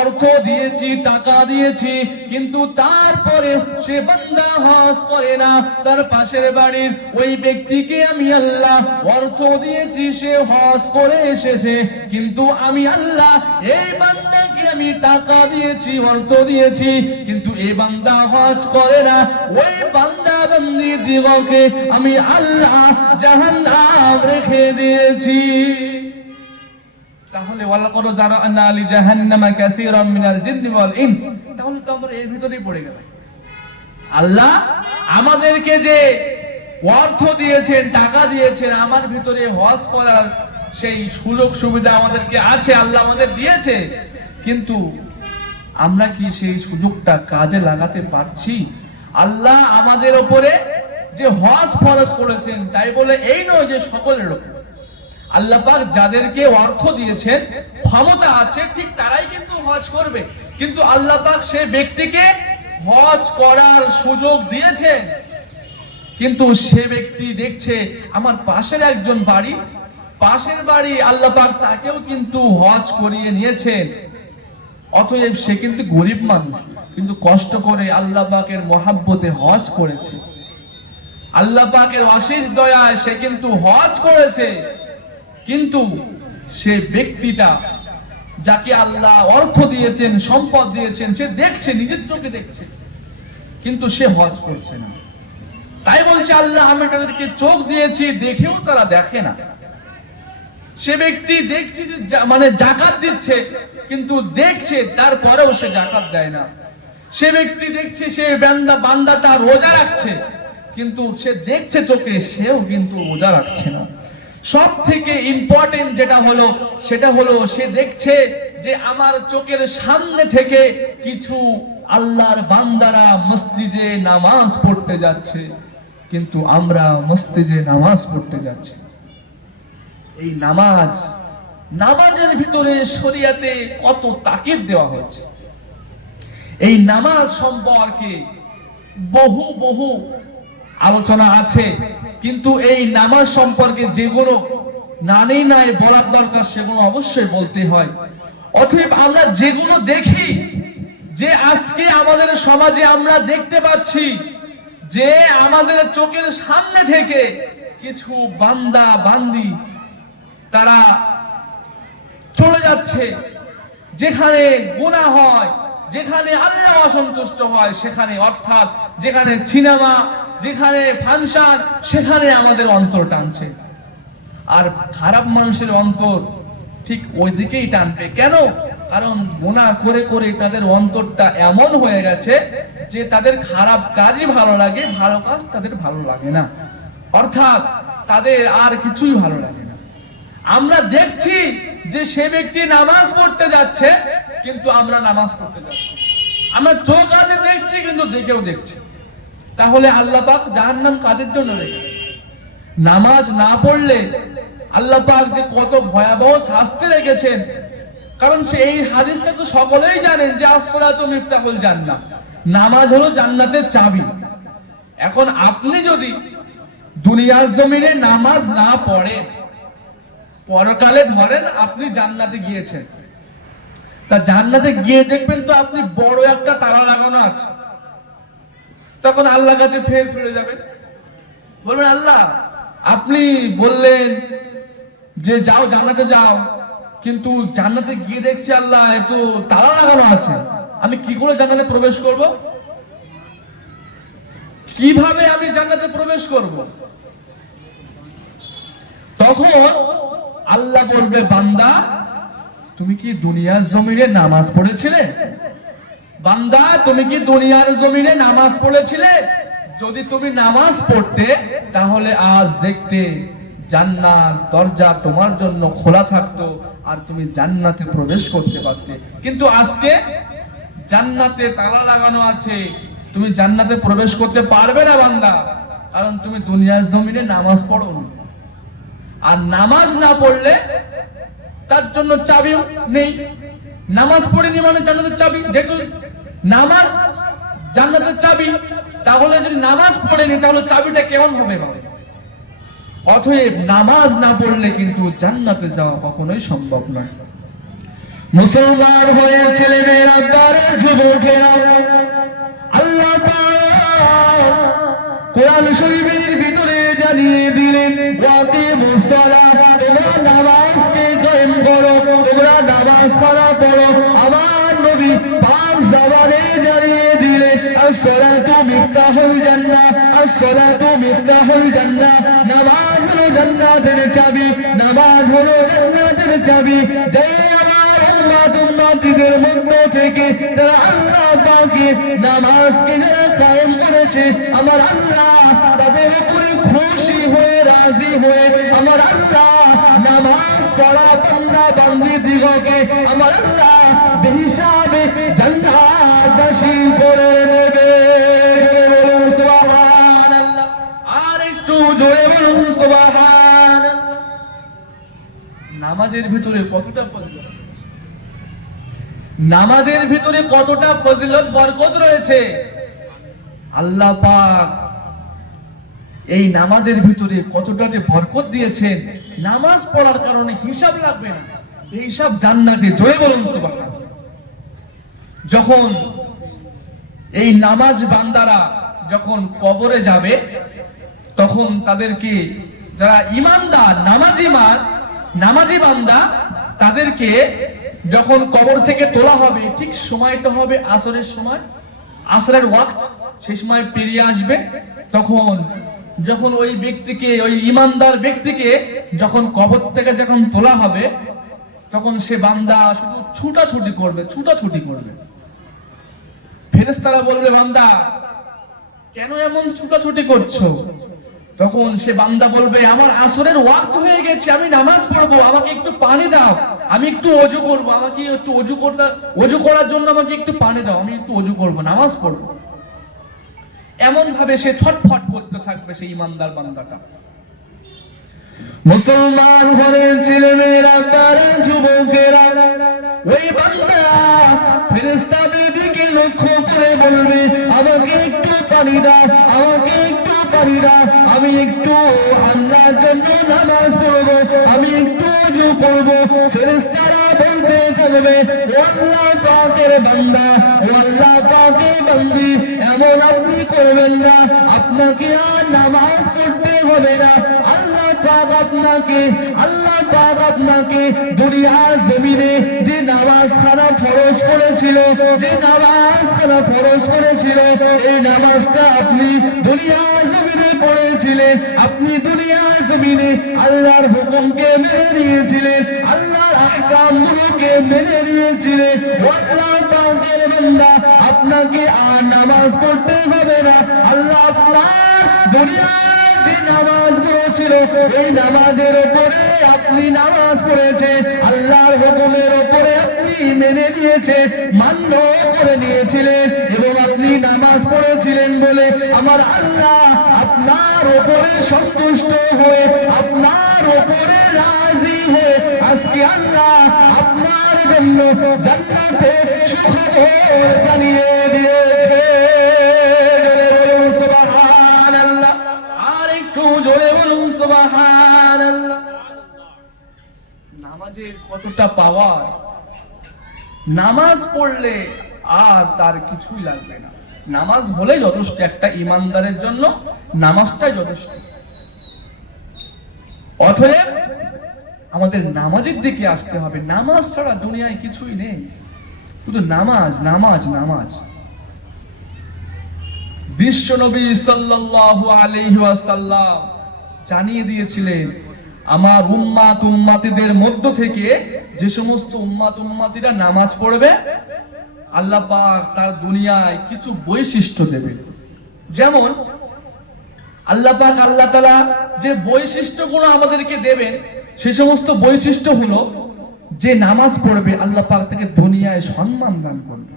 অর্থ দিয়েছি, টাকা দিয়েছি, কিন্তু তারপরে সে বান্দা হজ করে না। তার পাশের বাড়ির ওই ব্যক্তিকে আমি আল্লাহ অর্থ দিয়েছি, সে হজ করে এসেছে, কিন্তু আমি আল্লাহ এই বান্দাকে আমি টাকা দিয়েছি, অর্থ দিয়েছি, কিন্তু এই বান্দা হজ করে না। ওই বান্দা বান্দি দিগকে আমি আল্লাহ জাহান্নাম রেখে দিয়েছি। তাহলে ওয়ালাকাদ জারা'না লি জাহান্নামা কাসীরাম মিনাল জিন্নি ওয়াল ইনস, তাহলে তো আমরা এর ভিতরেই পড়ে গেলাম। আল্লাহ আমাদেরকে যে অর্থ দিয়েছেন, টাকা দিয়েছেন, আমার ভিতরে হজ করার সেই সুযোগ সুবিধা আমাদেরকে আছে, আল্লাহ আমাদের দিয়েছে, কিন্তু আমরা কি সেই সুযোগটা কাজে লাগাতে পারছি? আল্লাহ আমাদের উপরে যে হজ ফরজ করেছেন তাই বলে এই নয় যে সকলের উপর। আল্লাহ পাক যাদেরকে অর্থ দিয়েছেন, ক্ষমতা আছে, ঠিক তারাই কিন্তু হজ করবে, কিন্তু আল্লাহ পাক সে ব্যক্তিকে হজ করার সুযোগ দিয়েছেন, কিন্তু সে ব্যক্তি দেখছে আমার পাশের একজন বাড়ি, পাশের বাড়ি আল্লাহ পাক তাকেও কিন্তু হজ করিয়ে নিয়েছেন, অতএব সে কিন্তু গরিব মানুষ কিন্তু কষ্ট করে আল্লাহ পাকের মহাব্বতে হজ করেছে, আল্লাহ পাকের অশেষ দয়ায় সে কিন্তু হজ করেছে, কিন্তু সে ব্যক্তিটা যাকে আল্লাহ অর্থ দিয়েছেন, সম্পদ দিয়েছেন, সে দেখছে, নিজের চোখে দেখছে, কিন্তু সে হজ করছে না। তাই বলছে আল্লাহ আমি তাদেরকে চোখ দিয়েছি, দেখেও তারা দেখে না। সে ব্যক্তি দেখছে যে মানে যাকাত দিচ্ছে, কিন্তু দেখছে তারপরেও সে যাকাত দেয় না। সে ব্যক্তি দেখছে সে বান্দাটা রোজা রাখছে, কিন্তু সে দেখছে চোখে, সেও কিন্তু রোজা রাখছে না। সব থেকে ইম্পর্টেন্ট যেটা হলো সেটা হলো সে দেখছে যে আমার চোখের সামনে থেকে কিছু আল্লাহর বান্দারা মসজিদে নামাজ পড়তে যাচ্ছে, কিন্তু আমরা মসজিদে নামাজ পড়তে যাচ্ছি। এই নামাজের ভিতরে শরিয়াতে কত তাকিদ দেওয়া হয়েছে। এই নামাজ সম্পর্কে বহু বহু আলোচনা আছে, কিন্তু এই নামাজ সম্পর্কে যেগুলো নাই বলার দরকার সেগুলো অবশ্যই বলতে হয়। অতএব আমরা যেগুলো দেখি, যে আজকে আমাদের সমাজে আমরা দেখতে পাচ্ছি যে আমাদের চোখের সামনে থেকে কিছু বান্দা বান্দি তারা চলে যাচ্ছে, যেখানে গুনাহ হয়, যেখানে আল্লাহ অসন্তুষ্ট হয় সেখানে, অর্থাৎ যেখানে সিনেমা, যেখানে ফাংশন, সেখানে আমাদের অন্তর টানছে। আর খারাপ মানুষের অন্তর ঠিক ওই দিকেই টানবে। কেন? কারণ গুনাহ করে করে তাদের অন্তরটা এমন হয়ে গেছে যে তাদের খারাপ কাজই ভালো লাগে, ভালো কাজ তাদের ভালো লাগে না, অর্থাৎ তাদের আর কিছুই ভালো লাগে না। আমরা দেখছি যে সে ব্যক্তি নামাজ পড়তে যাচ্ছে, কিন্তু আমরা নামাজ পড়তে যাচ্ছি। আমরা চোখ আছে দেখছি, কিন্তু দেখেও দেখছি। তাহলে আল্লাহ পাক জাহান্নাম কাদের জন্য রেখেছে? নামাজ না পড়লে আল্লাহ পাক যে কত ভয়াবহ শাস্তি রেখেছেন, কারণ এই হাদিসটা তো সকলেই জানেন যে as-সালাতু মিফতাহুল জান্নাহ, নামাজ হলো জান্নাতের চাবি। এখন আপনি যদি দুনিয়ার জমিনে নামাজ না পড়েন, পরকালে ধরেন আপনি জান্নাতে গিয়েছেন, তা জান্নাতে গিয়ে দেখবেন তো আপনি বড় একটা তালা লাগানো আছে। তখন আল্লাহর কাছে ফের ফিরে যাবেন, বলবেন আল্লাহ আপনি বললেন যে যাও জান্নাতে যাও, কিন্তু জান্নাতে গিয়ে দেখছি আল্লাহ একটু তালা লাগানো আছে, আমি কি করে জান্নাতে প্রবেশ করব? কিভাবে আমি জান্নাতে প্রবেশ করব? তখন আল্লাহ বলবে, বান্দা তুমি কি দুনিয়ার জমিনে নামাজ পড়েছিলে? বান্দা তুমি কি দুনিয়ার জমিনে নামাজ পড়েছিলে? যদি তুমি নামাজ পড়তে, তাহলে আজ দেখতে জান্নাত দরজা তোমার জন্য খোলা থাকতো, আর তুমি জান্নাতে প্রবেশ করতে পারতে। কিন্তু আজকে জান্নাতে তালা লাগানো আছে, তুমি জান্নাতে প্রবেশ করতে পারবে না বান্দা, কারণ তুমি দুনিয়ার জমিনে নামাজ পড়োনি। আর নামাজ না পড়লে তার জন্য চাবি নেই। নামাজ পড়েনি মানে জান্নাতের চাবি, যেহেতু নামাজ জান্নাতের চাবি, তাহলে যদি নামাজ পড়েনি তাহলে চাবিটা কেমন হবে বাবা? অতএব নামাজ না পড়লে কিন্তু জান্নাতে যাওয়া কখনোই সম্ভব নয়। মুসলমান হয়ে ছেলেমেয়েরা, তারা যুবকেরা, আল্লাহ পাক কোরআন শরীফের ভিতরে জানিয়ে দিলেন, ওয়াকিমুস সালাহ, তোমরা নামাজকে কায়েম করো, তোমরা নামাজ পড়ো। আমার নবী পাক জবানে জানিয়ে দিলেন, as-সালাতু মিফতাহুল জান্নাহ, as-সালাতু মিফতাহুল জান্নাহ, নামাজ হলো জান্নাতের চাবি, নামাজ হলো জান্নাতের চাবি। যে আমার উম্মতের মধ্য থেকে যারা আল্লাহ পাকের নামাজকে যারা কায়েম করেছে, আমার আল্লাহ তাদের উপরে খুশি হয়ে রাজি হয়ে আমার আল্লাহ নামাজ পড়া বান্দা বান্দীদিগকে আমার আল্লাহ বেহিসাবে জান্নাতবাসী করে নেবে। সুবহানাল্লাহ, আর একটু জোরে বলুন সুবহানাল্লাহ। নামাজের ভিতরে কতটা ফজিলত, নামাজের ভিতরে কতটা ফজিলত বরকত রয়েছে। আল্লাহ পাক এই নামাজের ভিতরে কতটা যে বরকত দিয়েছেন, নামাজ পড়ার কারণে হিসাব লাগবে না, এই হিসাব জান্নাতে। জোরে বলুন সুবহানাল্লাহ। যখন এই নামাজ বান্দারা যখন কবরে যাবে, তখন তাদেরকে যারা ঈমানদার নামাজি বান্দা, তাদেরকে যখন কবর থেকে তোলা হবে, ঠিক সময়টা হবে আসরের সময়, আসরের ওয়াক্ত, সেই সময় পেরিয়ে আসবে। তখন যখন ওই ব্যক্তিকে, ওই ঈমানদার ব্যক্তিকে যখন কবর থেকে যখন তোলা হবে, তখন সে বান্দা শুধু ছুটাছুটি করবে। ফেরেশতারা বলবে, বান্দা কেন এমন ছুটাছুটি করছো? তখন সে বান্দা বলবে, আমার আসরের ওয়াক্ত হয়ে গেছে, আমি নামাজ পড়বো, আমাকে একটু পানি দাও, আমি একটু ওযু করবো, আমাকে একটু ওযু করার জন্য আমাকে একটু পানি দাও, আমি একটু ওযু করবো, নামাজ পড়বো। এমন ভাবে সে ছটফট করতে থাকবে সেই ঈমানদার বান্দাটা। মুসলমান ঘরের ছেলেমেয়েরা, তারা যুবকেরা, ওই বান্দা ফেরেশতাদের দিকে লক্ষ্য করে বলবে, আমাকে একটু পানি দাও, আমাকে একটু পানি দাও, আমি একটু আল্লাহর জন্য নামাজ পড়বো, আমি একটু ওযু করবো। ফেরেশতারা বলতে থাকবে, ও আল্লাহ পাকের বান্দা, ও আল্লাহ পাকের বান্দি, এমন আপনি করবেন না, আপনাকে আর নামাজ পড়তে হবে না। আল্লাহ পাক আপনাকে দুনিয়ার জমিনে যে নামাজখানা ফরজ করেছিল, এই নামাজটা আপনি দুনিয়ার জমিনে পড়েছিলেন, আপনি দুনিয়ার জমিনে আল্লাহর হুকুমকে মেনে নিয়েছিলেন, আল্লাহর আহকামগুলোকে মেনে নিয়েছিলেন। আল্লাহ পাকের বান্দা, আপনাকে আর নামাজ পড়তে হবে না। আল্লাহ আপনার দুনিয়ার যে নামাজগুলো ছিল, এই নামাজের উপরে আপনি নামাজ পড়েছেন, আল্লাহর হুকুমের উপরে আপনি মেনে নিয়েছেন, মান্য করে নিয়েছিলেন এবং আপনি নামাজ পড়েছিলেন বলে আমার আল্লাহ আপনার উপরে সন্তুষ্ট হয়ে আপনার উপরে রাজি হয়ে আজকে আল্লাহ আপনার জন্য জান্নাতে সুখবর জানিয়ে দিয়েছে। জোরে বলুন সুবহানাল্লাহ, আর একটু জোরে বলুন সুবহানাল্লাহ। নামাজের কতটা পাওয়ার, নামাজ পড়লে আর তার কিছুই লাগবে না, নামাজ হলে যথেষ্ট। একটা ইমানদারের জন্য নামাজটাই যথেষ্ট। অতএব আমাদের নামাজের দিকে আসতে হবে। নামাজ ছাড়া দুনিয়ায় কিছুই নেই, শুধু নামাজ নামাজ নামাজ। বিশ্বনবী সাল্লাল্লাহু আলাইহি ওয়াসাল্লাম জানিয়ে দিয়েছিলেন আমার উম্মাত উম্মাতীদের মধ্য থেকে যে সমস্ত উম্মাত উম্মাতীরা নামাজ পড়বে আল্লাহ পাক তার দুনিয়ায় কিছু বৈশিষ্ট্য দেবেন। যেমন আল্লাহ পাক আল্লাহ তাআলা যে বৈশিষ্ট্যগুলো আমাদেরকে দেবেন সে সমস্ত বৈশিষ্ট্য হলো যে নামাজ পড়বে আল্লাহ পাক তাকে দুনিয়ায় সম্মান দান করবে।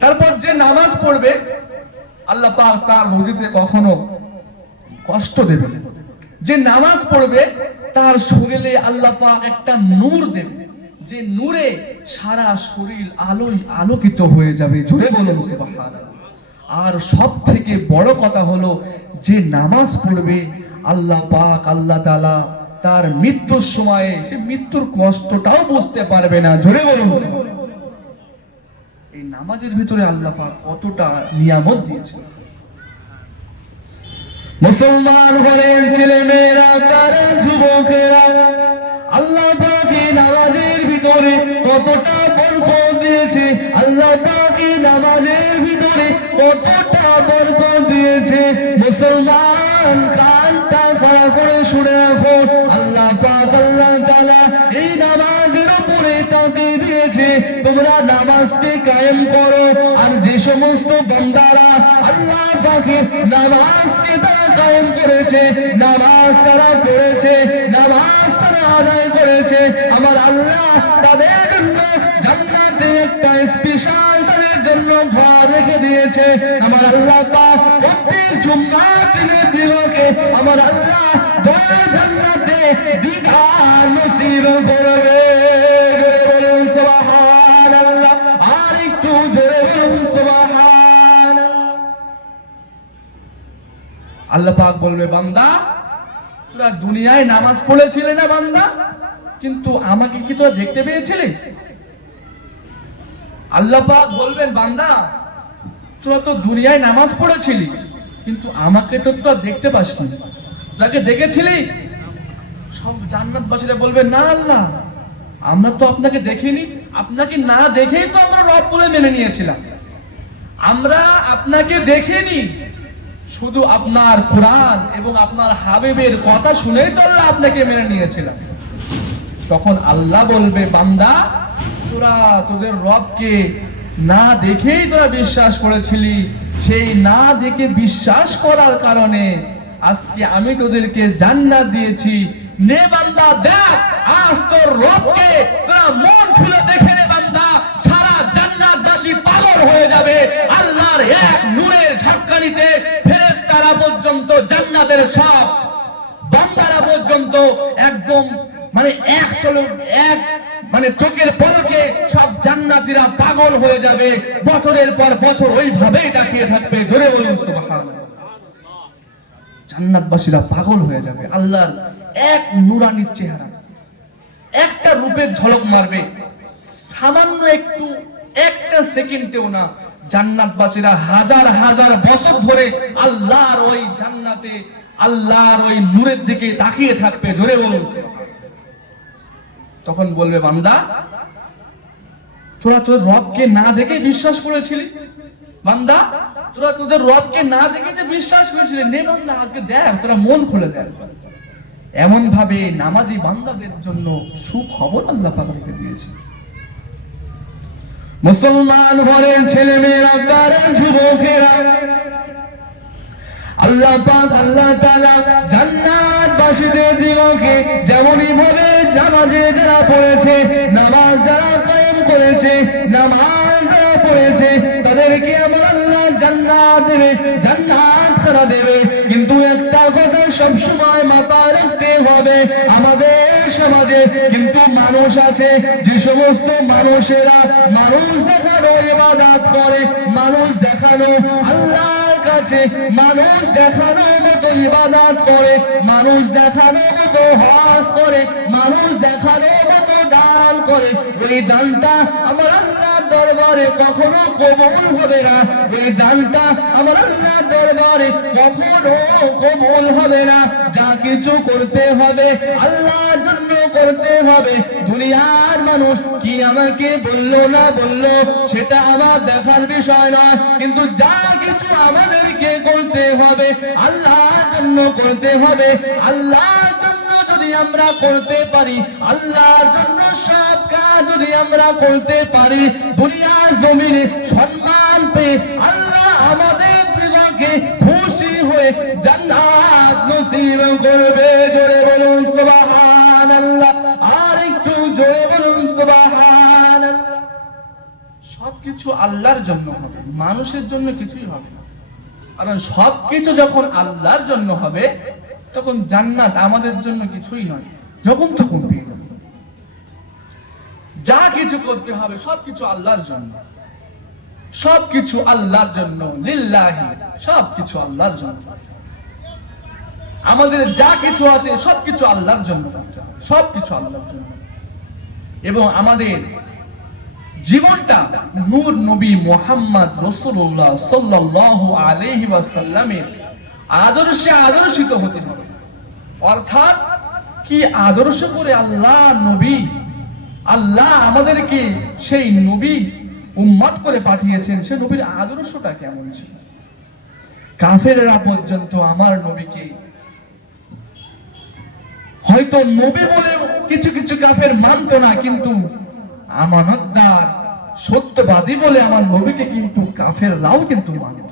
তারপর যে নামাজ পড়বে আল্লাহ পাক তার রুজিতে কখনো কষ্ট দেবে না। যে নামাজ পড়বে তার শরীরে আল্লাহ পাক একটা নূর দেবে, যে নূরে সারা শরীর আলোয় আলোকিত হয়ে যাবে। জোরে বলুন সুবহানাল্লাহ। আর সব থেকে বড় কথা হলো যে নামাজ পড়বে আল্লাহ পাক আল্লাহ তাআলা তার মৃত্যুর সময়ে সে মৃত্যুর কষ্টটাও বুঝতে পারবে না। জোরে বলুন সুবহানাল্লাহ। এই নামাজের ভিতরে আল্লাহ পাক কতটা নিয়ামত দিয়েছেন। মুসলমান ঘরের ছেলে মেয়েরা তারা যুবকেরা আল্লাহ পাক এই নামাজের ভিতরে কতটা বরকত দিয়েছে, আল্লাহ পাক এই নামাজের ভিতরে কতটা বরকত দিয়েছে। মুসলমান কানটা খাড়া করে শুনে রাখো, আল্লাহ পাক আল্লাহ তাআলা এই নামাজের উপরে তাকে দিয়েছে তোমরা নামাজকে কায়েম করো। আর যে সমস্ত বান্দারা আল্লাহ পাকের নামাজকে কায়েম করেছে, নামাজ তারা পড়েছে, নামাজ তারা আদায় করেছে, আমার আল্লাহ তাদের জন্য জান্নাতে একটা স্পেশাল তাদের জন্য ঘর রেখে দিয়েছে। আমার আল্লাহ পাক প্রত্যেক জুমার দিনের দিনকে আমার আল্লাহ দয়া জান্নাতে দ্বিধা নসিব করবে। জোরে বলুন সুবহানাল্লাহ, আর একটু জোরে বলুন সুবহানাল্লাহ। আল্লাহ পাক বলবে বান্দা তোরা দুনিয়ায় নামাজ পড়েছিলে না বান্দা, কিন্তু আমাকে কি তোরা দেখতে পেয়েছিলে? আল্লাহ পাক বলবেন বান্দা তোরা তো দুনিয়ায় নামাজ পড়েছিলি কিন্তু আমাকে তো তোরা দেখতে পাসনি, তোরাকে দেখেছিলি? সব জান্নাতবাসীরা বলবে না আল্লাহ আমরা তো আপনাকে দেখিনি, আপনাকে না দেখেই তো আমরা রব বলে মেনে নিয়েছিলাম, আমরা আপনাকে দেখিনি, শুধু আপনার কোরআন এবং আপনার হাবিবের কথা শুনেই তো আল্লাহ আপনাকে মেনে নিয়েছিলাম। তখন আল্লাহ বলবে বান্দা তোরা তোদের রবকে না দেখেই তোরা বিশ্বাস করেছিলি, সেই না দেখে বিশ্বাস করার কারণে আজকে আমি তোদেরকে জান্নাত দিয়েছি। নে বান্দা দেখ আজ তোর রবকে তোরা মন খুলে দেখে নে বান্দা, সারা জান্নাতবাসী পাগল হয়ে যাবে আল্লাহর এক নূরের ঝাঁকানিতে। ফেরেশতারা পর্যন্ত জান্নাতের সব বান্দারা পর্যন্ত একদম এক চোখের পলকে সব জান্নাতীরা পাগল হয়ে যাবে, বছরের পর বছর ওইভাবেই তাকিয়ে থাকবে। জোরে বলুন সুবহানাল্লাহ। জান্নাতবাসীরা পাগল হয়ে যাবে আল্লাহর এক নূরানি চেহারা, একটা রূপের ঝলক মারবে, সামান্য একটু একটা সেকেন্ডেও না। জান্নাতবাসীরা হাজার হাজার বছর ধরে আল্লাহর ওই জান্নাতে আল্লাহর ওই নূরের দিকে তাকিয়ে থাকবে। জোরে বলুন। তখন বলবে বান্দা তোরা তোর রবকে না দেখে বিশ্বাস করেছিলি, বান্দা তোরা তোদের রবকে না দেখে যে বিশ্বাস করেছিলি, নে বান্দা আজকে দেখ তোরা মন খুলে দেখ। এমন ভাবে নামাজি বান্দাদের জন্য সুখবর আল্লাহ পাক রেখে দিয়েছে। মুসলমান ঘরের ছেলে মেয়েরা তারা যুবকেরা আল্লাহ পাক আল্লাহ তাআলা জান্নাতবাসীদের দিগকে যেমনই ভাবে নামাজে যারা পড়েছে, নামাজ যারা কায়েম করেছে, নামাজ পড়েছে তাদেরকে আমার আল্লাহ জান্নাত দেবে, জান্নাত খানা দেবে। কিন্তু একটা কথা সব সময় মাথায় রাখতে হবে, আমাদের সমাজে কিন্তু মানুষ আছে যে সমস্ত মানুষেরা মানুষ দেখানো ইবাদত করে, মানুষ দেখানো আল্লাহর কাছে মানুষ দেখানোর মতো ইবাদত করে, মানুষ দেখানোর মতো হজ করে, মানুষ দেখানোর মতো দান করে। ওই দানটা আমার আল্লাহর দরবারে কখনো কবুল হবে না, ওই দানটা আমার আল্লাহর দরবারে কখনো কবুল হবে না। যা কিছু করতে হবে আল্লাহর জন্য করতে হবে। দুনিয়ার মানুষ কি আমাকে বললো না বললো সেটা আমার দেখার বিষয় নয়, কিন্তু যা কিছু আমাদেরকে করতে হবে আল্লাহর জন্য করতে হবে। আল্লাহর জন্য যদি আমরা করতে পারি, আল্লাহর জন্য সব কাজ যদি আমরা করতে পারি, দুনিয়ার জমিনে সম্মান পেয়ে আল্লাহ আমাদের দিলকে খুশি হয়ে জান্নাত নসিব করবে। জোরে বলুন সুবহানাল্লাহ, আর একটু জোরে বলুন সুবহানাল্লাহ। সবকিছু আল্লাহর জন্য হবে, মানুষের জন্য কিছুই হবে না। কারণ সবকিছু যখন আল্লাহর জন্য হবে তখন জান্নাত আমাদের জন্য কিছুই নয়, যখন তখন পেয়ে যাবে। যা কিছু করতে হবে সবকিছু আল্লাহর জন্য, সবকিছু আল্লাহর জন্য, লিল্লাহি, সবকিছু আল্লাহর জন্য। আমাদের যা কিছু আছে সবকিছু আল্লাহর জন্য করতে হবে, সবকিছু আল্লাহর জন্য। এবং আমাদের জীবনটা নূর নবী মুহাম্মদ রাসূলুল্লাহ সাল্লাল্লাহু আলাইহি ওয়াসাল্লামের আদর্শে আদর্শিত হতে হবে। অর্থাৎ কি আদর্শ করে আল্লাহ নবী, আল্লাহ আমাদেরকে সেই নবী উম্মত করে পাঠিয়েছেন, সেই নবীর আদর্শটা কেমন ছিল। কাফেররা পর্যন্ত আমার নবীকে হয়তো নবী বলে কিছু কিছু কাফের মানত না, কিন্তু আমানতদার সত্যবাদী বলে আমার নবীকে কিন্তু কাফেররাও কিন্তু মানত।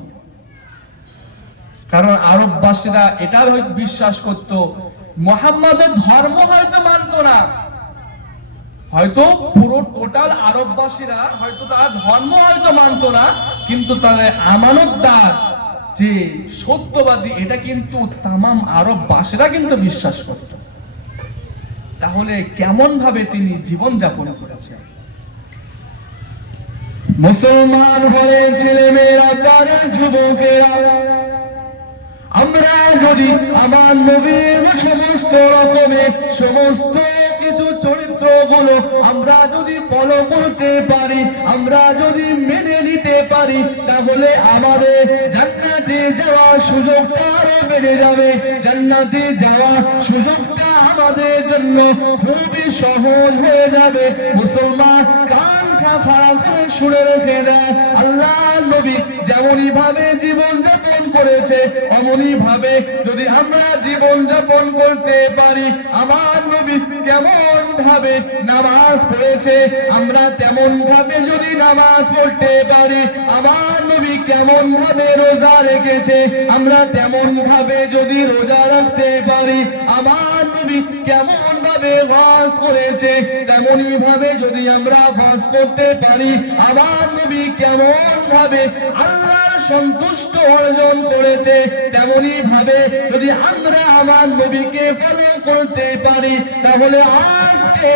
কারণ আরববাসীরা এটার হয়তো বিশ্বাস করত, মুহাম্মাদের ধর্ম হয়তো মানত না, হয়তো পুরো টোটাল আরববাসীরা হয়তো তার ধর্ম হয়তো মানত না, কিন্তু তাদের আমানতদার যে সত্যবাদী এটা কিন্তু তামাম আরববাসীরা কিন্তু বিশ্বাস করত। তাহলে কেমন ভাবে তিনি জীবন যাপন করেছেন। মুসলমান ঘরের ছেলে মেয়েরা, তারা যুবকেরা, আমরা যদি আমার নবীর সমস্ত রকমের সমস্ত কিছু চরিত্রগুলো আমরা যদি ফলো করতে পারি, আমরা যদি মেনে নিতে পারি, তাহলে আমাদের জান্নাতে যাওয়ার সুযোগটা আরো বেড়ে যাবে। জান্নাতে যাওয়ার সুযোগটা আমাদের জন্য খুবই সহজ হয়ে যাবে। মুসলমান কানটা ফাড়া করে শুনে রেখে দেয়, আল্লাহ নবী যেমনই ভাবে জীবন যাপন করেছে অমনি ভাবে যদি আমরা জীবন যাপন করতে পারি, আমার নবী কেমন ভাবে নামাজ পড়েছে আমরা তেমন ভাবে যদি নামাজ পড়তে পারি, আমার নবী কেমন ভাবে রোজা রেখেছে আমরা তেমন ভাবে যদি রোজা রাখতে পারি, আমার নবী কেমন ভাবে হজ করেছে তেমনি ভাবে যদি আমরা হজ করতে পারি, আমার নবী কেমন ভাবে আল্লাহর সন্তুষ্ট অর্জন করেছে তেমনি ভাবে যদি আমরা আমার নবীকে ফলো করতে পারি, তাহলে আজকে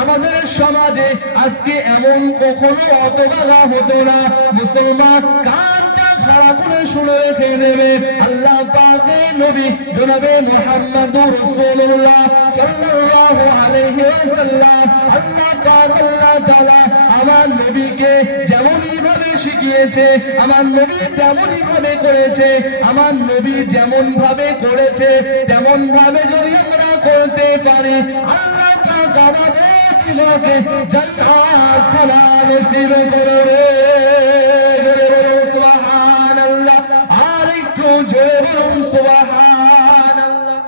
আমাদের সমাজে আজকে এমন কখনো অতবাগা হতো না। মুসলমান কানটা খাড়া করে শুনে রেখে দেবে, আল্লাহ পাকের নবী জনাবে মুহাম্মদুর রাসূলুল্লাহ সাল্লাল্লাহু আলাইহি ওয়াসাল্লাম, আল্লাহ পাক আল্লাহ তাআলা আমার নবীকে যেমনই ভাবে শিখিয়েছে আমার নবী তেমনই ভাবে করেছে, আমার নবী যেমন ভাবে করেছে তেমন ভাবে যদি আমরা করতে পারি, আল্লাহ পাক আমাদের দিলকে জান্নাত খানা নসিব করবে। সুবহানাল্লাহ, আর একটু জোরে বলুন সুবহানাল্লাহ।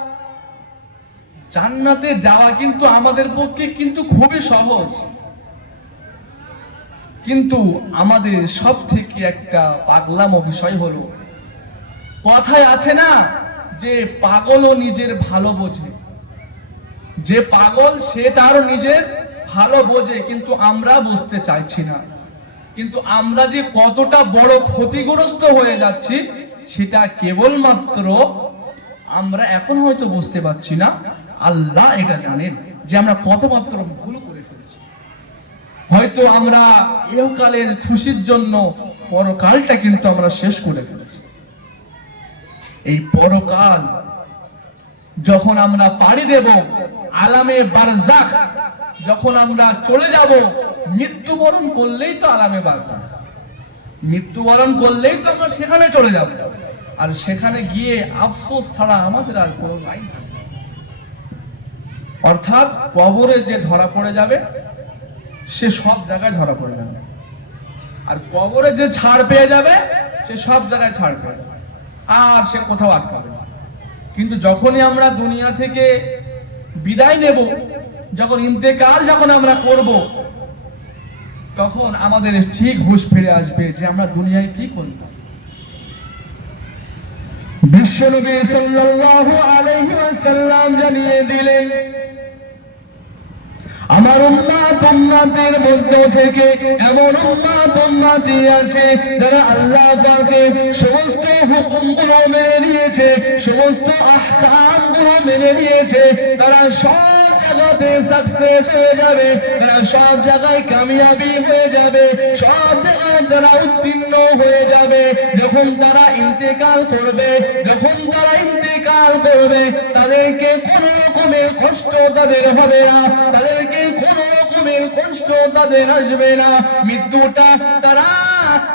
জান্নাতে যাওয়া কিন্তু আমাদের পক্ষে কিন্তু খুবই সহজ, কিন্তু আমাদের সব থেকে একটা পাগলামো বিষয় হলো, কথায় আছে না যে পাগলও নিজের ভালো বোঝে, যে পাগল সে তার নিজের ভালো বোঝে, কিন্তু আমরা বুঝতে চাইছি না। কিন্তু আমরা যে কতটা বড় ক্ষতিগ্রস্ত হয়ে যাচ্ছি সেটা কেবলমাত্র আমরা এখন হয়তো বুঝতে পারছি না, আল্লাহ এটা জানেন যে আমরা কত মাত্র ভুল করে ফেলছি। হয়তো আমরা ইহকালের খুশির জন্য পরকালটা কিন্তু আমরা শেষ করে ফেলেছি। এই পরকাল যখন আমরা পাড়ি দেব, আলামে বারজাখ যখন আমরা চলে যাব, মৃত্যুবরণ করলেই তো আলামে বারজাখ, মৃত্যুবরণ করলেই তো আমরা সেখানে চলে যাব। আর সেখানে গিয়ে আফসোস ছাড়া আমাদের আর কোনো লাইন থাকবে না। অর্থাৎ কবরে যে ধরা পড়ে যাবে সে সব জায়গায় ধরা পড়ে যাবে, আর কবরে যে ছাড় পেয়ে যাবে সে সব জায়গায় ছাড় পেয়ে যাবে, আর সে কোথাও আটকাবে না। কিন্তু যখনই আমরা দুনিয়া থেকে বিদায় নেব, যখন ইন্তেকাল যখন আমরা করব, তখন আমাদের ঠিক হুঁশ ফিরে আসবে যে আমরা দুনিয়ায় কি করলাম। বিশ্বনবী সাল্লাল্লাহু আলাইহি ওয়াসাল্লাম জানিয়ে দিলেন, আমার উম্মত উম্মতের মধ্য থেকে এমন উম্মত উম্মতি আছে যারা আল্লাহ পাকের সমস্ত হুকুমগুলো মেনে নিয়েছে, সমস্ত আহকামগুলো মেনে নিয়েছে, তারা সব জায়গাতে সাকসেস হয়ে যাবে, তারা সব জায়গায় কামিয়াবি হয়ে যাবে, সব জায়গায় তারা উত্তীর্ণ হয়ে যাবে। যখন তারা ইন্তেকাল করবে, যখন তারা ইন্তেকাল করবে, তাদেরকে কোন রকমের কষ্ট তাদের হবে না, তাদেরকে কোন রকমের কষ্ট তাদের আসবে না। মৃত্যুটা তারা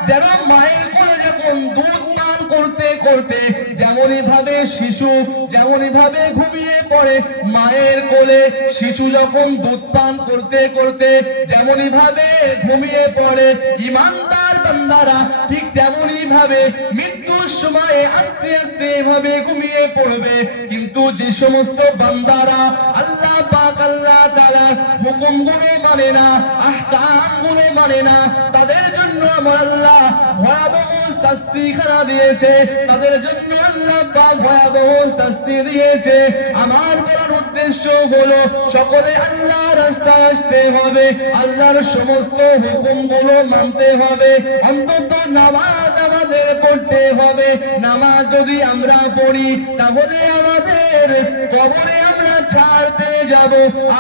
যেন মায়ের কোলে যখন দুধ পান করতে করতে যেমনই ভাবে শিশু যেমনই ভাবে ঘুমিয়ে পড়ে, মায়ের কোলে শিশু যখন দুধ পান করতে করতে যেমনই ভাবে ঘুমিয়ে পড়ে, ইমানদার বান্দারা ঠিক তেমনই ভাবে মৃত্যুর সময় আস্তে আস্তে এভাবে ঘুমিয়ে পড়বে। কিন্তু যে সমস্ত বান্দারা আল্লাহ পাক আল্লাহ তাআলার হুকুমগুলো মানে না, আহকামগুলো মানে না, তাদের জন্য আমার আল্লাহ ভয়াবহ শাস্তিখানা দিয়েছে, তাদের জন্য আল্লাহ পাক ভয়াবহ শাস্তি দিয়েছে। আমার বলার উদ্দেশ্য হলো সকলে আল্লাহর রাস্তায় আসতে হবে, আল্লাহর সমস্ত হুকুমগুলো মানতে হবে, অন্তত নামাজ আমাদের পড়তে হবে। নামাজ যদি আমরা পড়ি তাহলে আমাদের কবরে আমরা ছাড় পেয়ে যাব,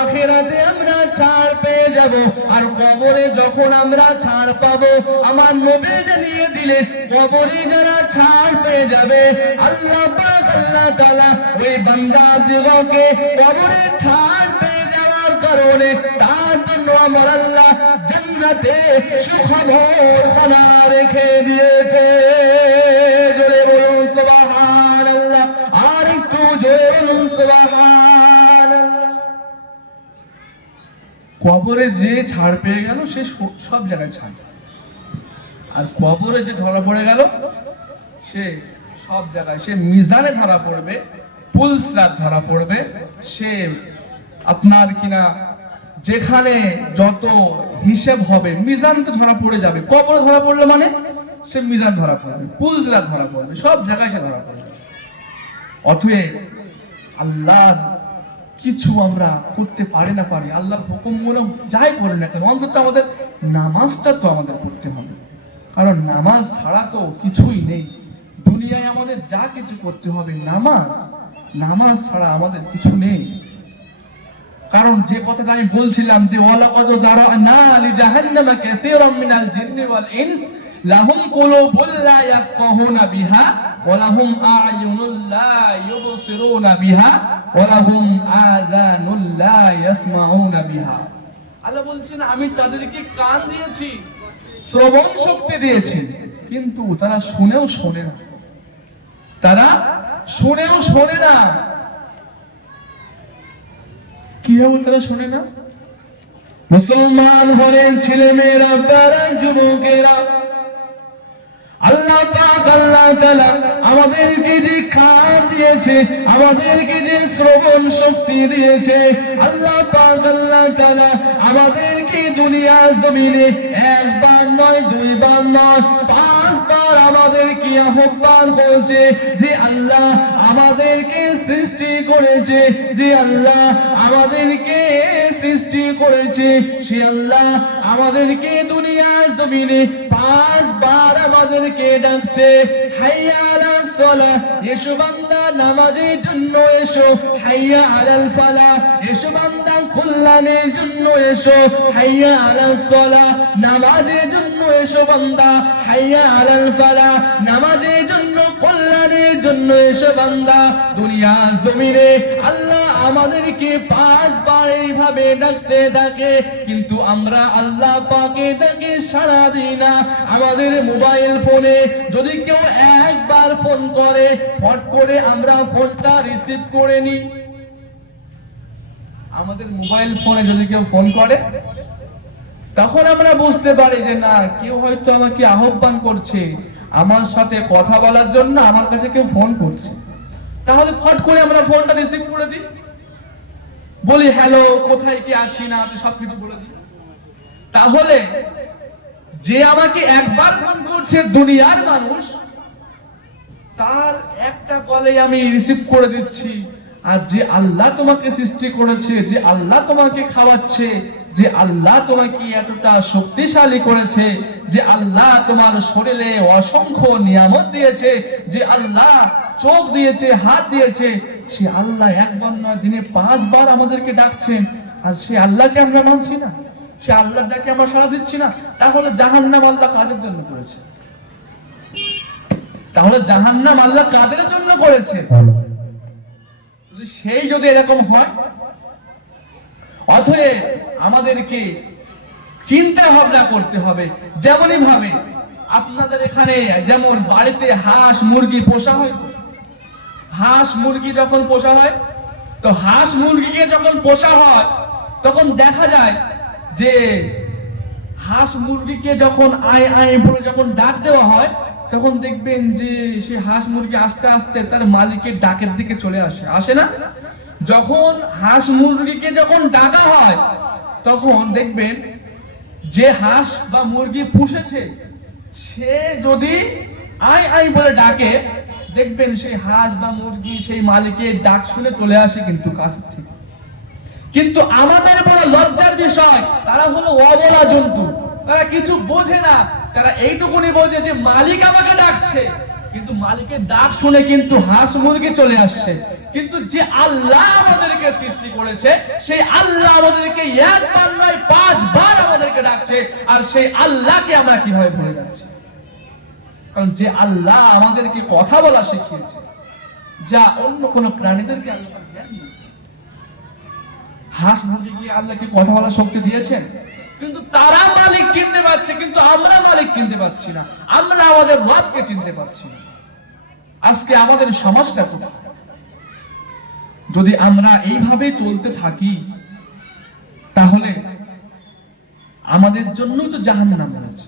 আখিরাতে আমরা ছাড় পেয়ে যাব। আর কবরে যখন আমরা ছাড় পাবো, আমার নবী জানিয়ে দিলেন কবরে যারা ছাড় পেয়ে যাবে, আল্লাহ পাক আল্লাহ তাআলা ওই বান্দাদিগকে কবরে ছাড় পেয়ে যাওয়ার কারণে তার জন্য আমার আল্লাহ জান্নাতে সুখবর খানা রেখে দিয়েছে। জোরে বলুন সুবহানাল্লাহ, আর একটু জোরে বলুন সুবহানাল্লাহ। কবরে যে ছাড় পেয়ে গেল সে সব জায়গায় ছাড়, আর কবরে যে ধরা পড়ে গেল সে সব জায়গায়, সে মিজানে ধরা পড়বে, পুলসরাত ধরা পড়বে, সে আপনার কিনা যেখানে যত হিসেব হবে মিজান তো ধরা পড়ে যাবে। কবরে ধরা পড়লো মানে সে মিজান ধরা পড়বে, পুলসরাত ধরা পড়বে, সব জায়গায় সে ধরা পড়বে। অতএব আল্লাহর কিছু আমরা করতে পারি না পারি, আল্লাহর হুকুমগুলো যাই করি না কেন, অন্তত আমাদের নামাজটা তো আমাদের পড়তে হবে, কারণ নামাজ ছাড়া তো কিছুই নেই দুনিয়ায়। আমাদের যা কিছু করতে হবে নামাজ, নামাজ ছাড়া আমাদের কিছু নেই। কারণ যে কথাটা আমি বলছিলাম যে ওয়ালাকাদ যারানা লিজাহান্নামা কাসীরাম মিনাল জিন্নি ওয়াল ইনস লাহুম কুলুবুন লা ইয়াফকাহুনা বিহা ওয়া লাহুম আ'য়ুনুন লা ইউবসিরুনা বিহা ওয়া লাহুম আযানুন লা ইয়াসমাউনা বিহা। আল্লাহ বলছেন আমি তাদেরকে কান দিয়েছি, শ্রবণ শক্তি দিয়েছি, কিন্তু তারা শুনেও শোনে না, তারা শুনেও শোনে না। কিভাবে তারা শোনে না? মুসলমান ঘরের ছেলে মেয়েরা, তারা যুবকেরা, আল্লাহ পাক আল্লাহ তাআলা আমাদেরকে যে কান দিয়েছে, আমাদেরকে যে শ্রবণ শক্তি দিয়েছে, আল্লাহ পাক আল্লাহ তাআলা আমাদেরকে দুনিয়ার জমিনে একবার নয়, দুইবার নয়, 5 বার আমাদেরকে আহ্বান করেছে যে আল্লাহ আমাদেরকে সৃষ্টি করেছে, যে আল্লাহ আমাদেরকে সৃষ্টি করেছে সে আল্লাহ আমাদেরকে দুনিয়া জমিনে 5 বার আমাদেরকে ডাকছে, হাইয়া আলাস সালাহ, এসো বান্দা নামাজের জন্য এসো, হাইয়া আলাল ফালাহ, এসো বান্দা কল্যাণের জন্য এসো, হাইয়া আলাস সালাহ, নামাজের জন্য এসো বান্দা, হাইয়া আলাল ফালাহ, নামাজের জন্য কল্যাণের জন্য এসো বান্দা। দুনিয়া জমিনে আল্লাহ আমাদেরকে 5 বার এইভাবে ডাকতে থাকে, কিন্তু আমরা আল্লাহ পাকে ডাকে সাড়া দিই না। আমাদের মোবাইল ফোনে যদি কেউ একবার ফোন করে, ফট করে আমরা ফোনটা রিসিভ করে নিই। আমাদের মোবাইল ফোনে যদি কেউ ফোন করে, তখন আমরা বুঝতে পারি যে না, কেউ হয়তো আমাকে আহ্বান করছে, আমার সাথে কথা বলার জন্য আমার কাছে কেউ ফোন করছে। তাহলে ফট করে আমরা ফোনটা রিসিভ করে দিই, বলি হ্যালো, কোথায় কি আছি না আছি সবকিছু বলে দিই। তাহলে যে আমাকে একবার ফোন করছে দুনিয়ার মানুষ, তার একটা কলে আমি রিসিভ করে দিচ্ছি। আর যে আল্লাহ তোমাকে সৃষ্টি করেছে, যে আল্লাহ তোমাকে খাওয়াচ্ছে, যে আল্লাহ তোমাকে এতটা শক্তিশালী করেছে, যে আল্লাহ তোমার শরীরে অসংখ্য নিয়ামত দিয়েছে, যে আল্লাহ চোখ দিয়েছে, হাত দিয়েছে, সে আল্লাহ একবার নয় দিনে 5 বার আমাদেরকে ডাকছেন, আর সে আল্লাহকে আমরা মানছি না, সে আল্লাহর ডাকে আমরা সাড়া দিচ্ছি না। তাহলে জাহান্নাম আল্লাহ কাদের জন্য করেছে? তাহলে জাহান্নাম আল্লাহ কাদের জন্য করেছে? সেই যদি এরকম হয়, অতএব আমাদেরকে চিন্তা ভাবনা করতে হবে। যেমনই ভাবে আপনাদের এখানে যেমন বাড়িতে হাঁস মুরগি পোষা হয়, হাঁস মুরগি যখন পোষা হয়, তো হাঁস মুরগিকে যখন পোষা হয় তখন দেখা যায় যে হাঁস মুরগিকে যখন আয় আয় বলে যখন ডাক দেওয়া হয়, তখন দেখবেন যে সে হাঁস মুরগি আস্তে আস্তে তার মালিকের ডাকের দিকে চলে আসে না? যখন হাঁস মুরগিকে যখন ডাকা হয়, তখন দেখবেন যে হাঁস বা মুরগি পুষেছে, সে যদি আয় আয় বলে ডাকে, দেখবেন সেই হাঁস বা মুরগি সেই মালিকের ডাক শুনে চলে আসে কিন্তু কাছ থেকে। কিন্তু আমাদের বড় লজ্জার বিষয়, তারা হলো অবলা জন্তু, তারা কিছু বোঝে না। তারা এইটুকুনি বোঝে যে মালিক আমাকে ডাকছে, কিন্তু মালিকের ডাক শুনে কিন্তু হাঁস মুরগি চলে আসছে। কিন্তু যে আল্লাহ আমাদেরকে সৃষ্টি করেছে, সেই আল্লাহ আমাদেরকে একবার নয় 5 বার আমাদেরকে ডাকছে, আর সেই আল্লাহকে আমরা কিভাবে ভুলে যাচ্ছি? কারণ যে আল্লাহ আমাদেরকে কথা বলা শিখিয়েছে, যা অন্য কোন প্রাণীদেরকে আল্লাহ জ্ঞান দিয়েছে। হাঁস মুরগিকে আল্লাহকে কথা বলার শক্তি দিয়েছেন, কিন্তু তারা মালিক চিনতে পারছে, কিন্তু আমরা মালিক চিনতে পারছি না, আমরা আমাদের রবকে চিনতে পারছি না। আজকে আমাদের সমাজটা কোথায়? যদি আমরা এইভাবে চলতে থাকি, তাহলে আমাদের জন্য তো জাহান্নাম রয়েছে।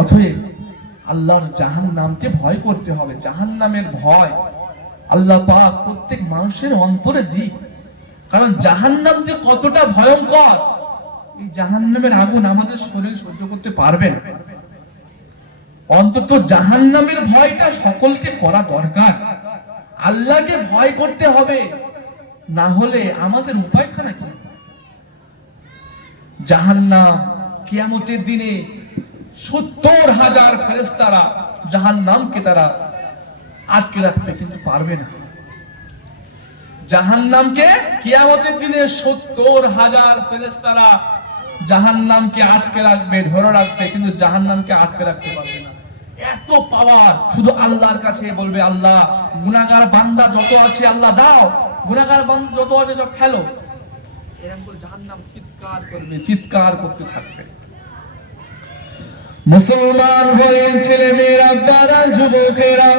অতএব আল্লাহর জাহান্নামকে ভয় করতে হবে। জাহান্নামের ভয় আল্লাহ পাক প্রত্যেক মানুষের অন্তরে দিক, কারণ জাহান্নাম যে কতটা ভয়ঙ্কর, এই জাহান্নামের আগুন আমাদের শরীর সহ্য করতে পারবে না। অন্তত জাহান্নামের ভয়টা সকলকে করা দরকার। আল্লাহকে ভয় করতে হবে, না হলে আমাদের উপায়খানা কি? জাহান্নাম কিয়ামতের দিনে 70,000 ফেরেশতারা জাহান্নামকে তারা আটকে রাখতে কিন্তু পারবে না। জাহান্নামকে কিয়ামতের দিনে 70,000 ফেরেশতারা জাহান্নামকে আটকে রাখবে, ধরে রাখবে, কিন্তু জাহান্নামকে আটকে রাখতে পারবে না। এত পাওয়ার শুধু আল্লাহর কাছে। বলবে আল্লাহ, গুনাহগার বান্দা যত আছে আল্লাহ দাও, গুনাহগার বান্দা যত আছে সব ফেলো। এরকম করে জাহান্নাম চিৎকার করবে, চিৎকার করতে থাকবে। মুসলমান ঘরের ছেলে মেয়েরা, বারা যুবকেরা,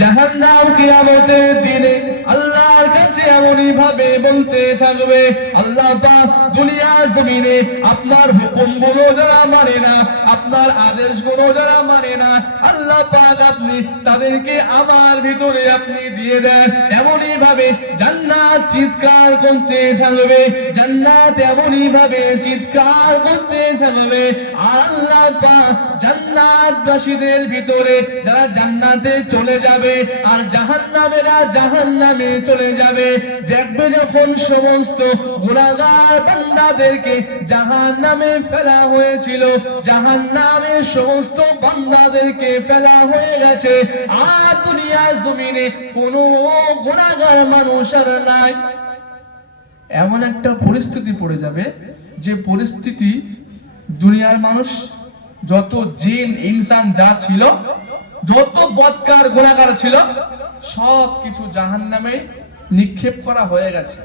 জাহান্নাম কিয়ামতের দিনে আল্লাহর কাছে এমনই ভাবে বলতে থাকবে, আল্লাহ পাক দুনিয়া জমিনে আপনার হুকুমগুলো যারা মানে না, আপনার আদেশগুলো যারা মানে না, আল্লাহ পাক আপনি তাদেরকে আমার ভিতরে আপনি দিয়ে দেন। এমনই ভাবে জান্নাত চিৎকার করতে থাকবে, জান্নাত এমনই ভাবে চিৎকার করতে থাকবে। আর আল্লাহ পাক জান্নাতবাসীদের ভিতরে যারা জান্নাতে চলে যাবে আর জাহান্নামীরা জাহান্নামে চলে যাবে, দেখবে যখন সমস্ত গুনাহগার বান্দাদেরকে জাহান্নামে ফেলা হয়েছিল, জাহান্নামে সমস্ত বান্দাদেরকে ফেলা হয়ে গেছে, আর দুনিয়া জমিনে কোনো গুনাহগার মানুষ আর নাই। এমন একটা পরিস্থিতি পড়ে যাবে যে পরিস্থিতি দুনিয়ার মানুষ যত জিন ইনসান যা ছিল, যত বদকার গুনাহগার ছিল, সব কিছু জাহান্নামে নিক্ষেপ করা হয়ে গেছে।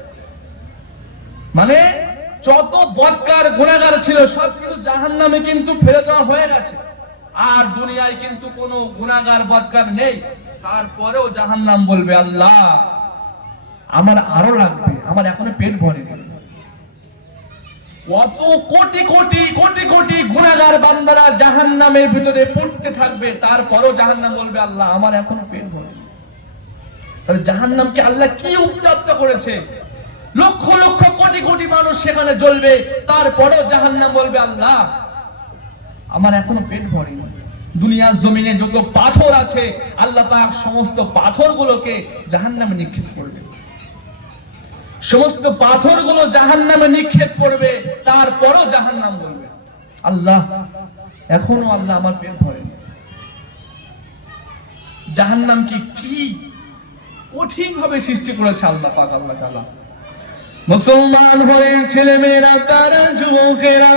মানে যত বদকার গুনাহগার ছিল সব কিছু জাহান্নামে কিন্তু ফেলে দেওয়া হয়ে গেছে, আর দুনিয়ায় কিন্তু কোনো গুনাহগার বদকার নেই। তারপরেও জাহান্নাম বলবে আল্লাহ আমার আরো লাগবে, আমার এখনো পেট ভরেনি। কত কোটি কোটি কোটি কোটি গুনাহগার বান্দারা জাহান্নামের ভিতরে পড়তে থাকবে, তারপরও জাহান্নাম বলবে আল্লাহ আমার এখনো পেট ভরেনি। তাহলে জাহান্নামকে আল্লাহ কি উত্তপ্ত করেছে? লক্ষ লক্ষ কোটি কোটি মানুষ সেখানে জ্বলবে, তারপরেও জাহান্নাম বলবে আল্লাহ আমার এখনো পেট ভরেনি। দুনিয়ার জমিনে যত পাথর আছে আল্লাহ পাক সমস্ত পাথরগুলোকে জাহান্নামে নিক্ষেপ করবে, সমস্ত পাথরগুলো জাহান্নামে নিক্ষেপ করবে, তারপরও জাহান্নাম বলবে আল্লাহ এখনো আল্লাহ আমার পেট ভরেনি। জাহান্নামকে কি কঠিন ভাবে সৃষ্টি করেছে আল্লাহ পাক, আল্লাহ তাআলা। মুসলমান ঘরের ছেলে মেয়েরা, তারা যুবকেরা,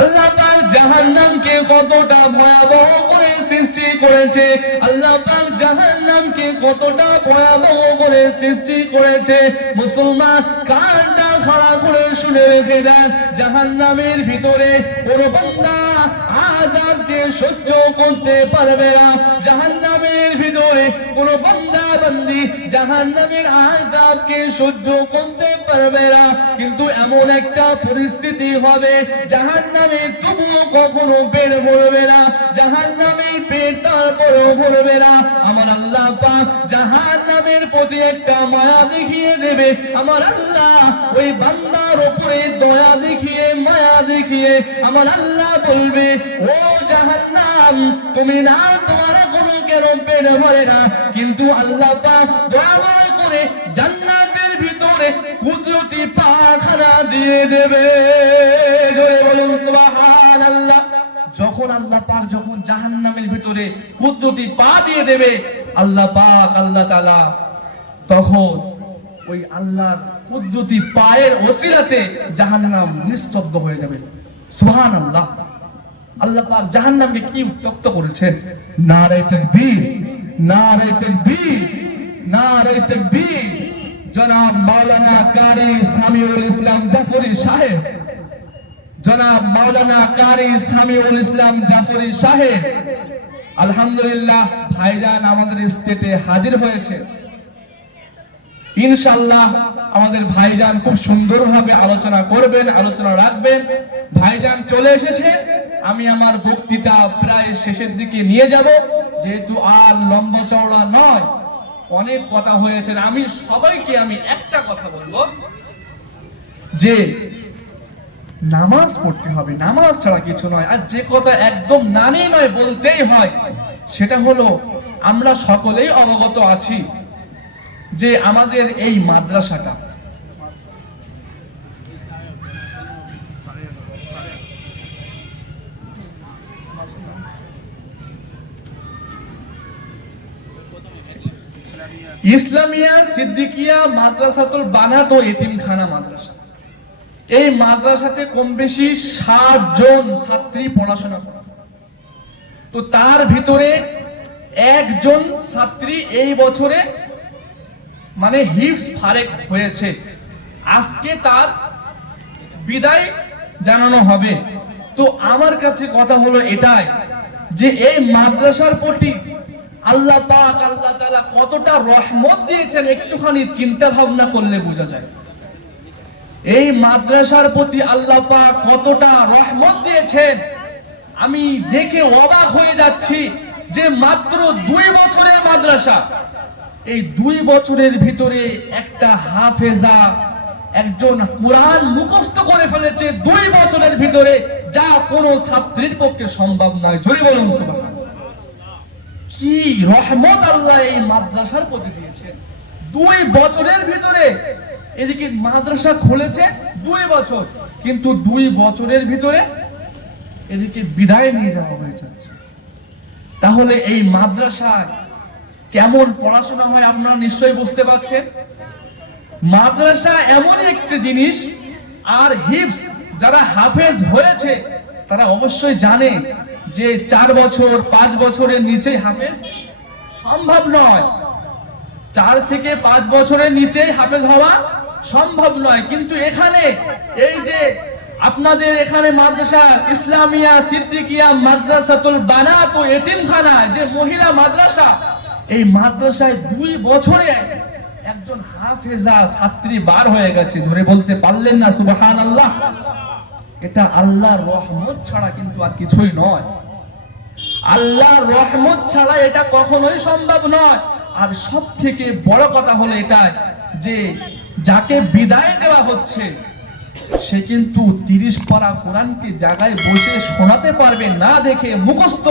আল্লাহ পাক জাহান্নামকে কতটা ভয়াবহ করে সৃষ্টি করেছে, আল্লাহ পাক জাহান্নামকে কতটা ভয়াবহ করে সৃষ্টি করেছে। মুসলমান কানটা খাড়া করে শুনে রেখে দেন, জাহান্নামের ভিতরে কোন বান্দা আযাবকে সহ্য করতে পারবে না, জাহান্নামের ভিতরে কোন বান্দা বান্দি জাহান্নামের আযাবকে সহ্য করতে পারবে না। কিন্তু এমন একটা পরিস্থিতি হবে জাহান্নামে তবুও কখনো পেট ভরবে না, জাহান্নামের পেট তারপরেও ভরবে না। আমার আল্লাহ পাক জাহান্নামের প্রতি একটা মায়া দেখিয়ে দেবে, আমার আল্লাহ ওই বান্দার উপরে দয়া দেখিয়ে মায়া দেখিয়ে আমার আল্লাহ বলবে ও জাহান্নাম তুমি না তোমার কোনো কেন পেট ভরে না, কিন্তু আল্লাহ পাক দয়াময় করে জান্নাতের ভিতরে কুদরতি পাখানা দিয়ে দেবে। জোরে বলুন সুবহানাল্লাহ। যখন আল্লাহ পাক যখন জাহান্নামের ভিতরে কুদরতি পা দিয়ে দেবে আল্লাহ পাক আল্লাহ তাআলা, তখন ওই আল্লাহর কুদরতি পায়ের ওসিলাতে জাহান্নাম নিস্তব্ধ হয়ে যাবে। সুবহানাল্লাহ। আল্লাহ পাক জাহান্নামকে কি উত্তপ্ত করেছেন। নারে তাকবীর, নারে তাকবীর, নারে তাকবীর। জনাব মাওলানা কারি সামিউল ইসলাম জাফরি সাহেব, জনাব মাওলানা কারি সামিউল ইসলাম জাফরি সাহেব, আলহামদুলিল্লাহ ভাইজান আমাদের স্টেটে হাজির হয়েছে। ইনশাআল্লাহ আমাদের ভাইজান খুব সুন্দরভাবে আলোচনা করবেন, আলোচনা রাখবেন। ভাইজান চলে এসেছে, আমি আমার বক্তৃতা প্রায় শেষের দিকে নিয়ে যাব, যেহেতু আর লম্বা চওড়া নয়, অনেক কথা হয়েছে। আমি সবাইকে একটা কথা বলবো যে নামাজ পড়তে হবে, নামাজ ছাড়া কিছু নয়। আর যে কথা একদম নানি নয় বলতেই হয়, সেটা হলো আমরা সকলেই অবগত আছি যে আমাদের এই মাদ্রাসাটা ইসলামিয়া সিদ্দিকিয়া মাদ্রাসাতুল বানাত ও এতিমখানা মাদ্রাসা। এই মাদ্রাসাতে কম বেশি 60 জন ছাত্রী পড়াশোনা করে, তো তার ভিতরে একজন ছাত্রী এই বছরে মানে হিফজ ফারেক হয়েছে, আজকে তার বিদায় জানানো হবে। তো আমার কাছে কথা হলো এটাই যে এই মাদ্রাসার প্রতি আল্লাহ পাক আল্লাহ তাআলা কতটা রহমত দিয়েছেন একটুখানি চিন্তা ভাবনা করলে বোঝা যায়। এই মাদ্রাসার প্রতি আল্লাহ পাক কতটা রহমত দিয়েছেন আমি দেখে অবাক হয়ে যাচ্ছি যে মাত্র 2 বছরের মাদ্রাসা, এই 2 বছরের ভিতরে একটা হাফেজা একজন কোরআন মুখস্থ করে ফেলেছে 2 বছরের ভিতরে, যা কোনো ছাত্রীর পক্ষে সম্ভব নয়। জোরে বলুন সুবহানাল্লাহ। কি রহমত আল্লাহ এই মাদ্রাসার প্রতি দিয়েছেন। 2 বছরের ভিতরে এদিকে মাদ্রাসা খুলেছে 2 বছর, কিন্তু 2 বছরের ভিতরে এদিকে বিদায় নিয়ে যাওয়া হয়ে যাচ্ছে। তাহলে এই মাদ্রাসায় কেমন পড়াশোনা হয় আপনারা নিশ্চয়ই বুঝতে পারছেন। মাদ্রাসা এমনই একটি জিনিস, আর হিফজ যারা হাফেজ হয়েছে তারা অবশ্যই জানে যে 4 বছর 5 বছরের নিচে হাফেজ সম্ভব নয়। 4 থেকে 5 বছরের নিচে হাফেজ হওয়া সম্ভব নয়। কিন্তু এখানে এই যে আপনাদের এখানে মাদ্রাসা ইসলামিয়া সিদ্দিকিয়া মাদ্রাসাতুল বানাত ও এতিমখানা যে মহিলা মাদ্রাসা, এই মাদ্রাসায় 2 বছরে একজন হাফেজা ছাত্রী বার হয়ে গেছে। ধরে বলতে পারলেন না সুবহানাল্লাহ? এটা আল্লাহর রহমত ছাড়া কিন্তু আর কিছুই নয়। আল্লাহর রহমত ছাড়া এটা কখনোই সম্ভব নয়। আর সব থেকে বড় কথা হলো এটা যে যাকে বিদায় দেওয়া হচ্ছে সে কিন্তু 30 পারা কোরআনকে জায়গায় বসে শোনাতে পারবে না, দেখে মুখস্থ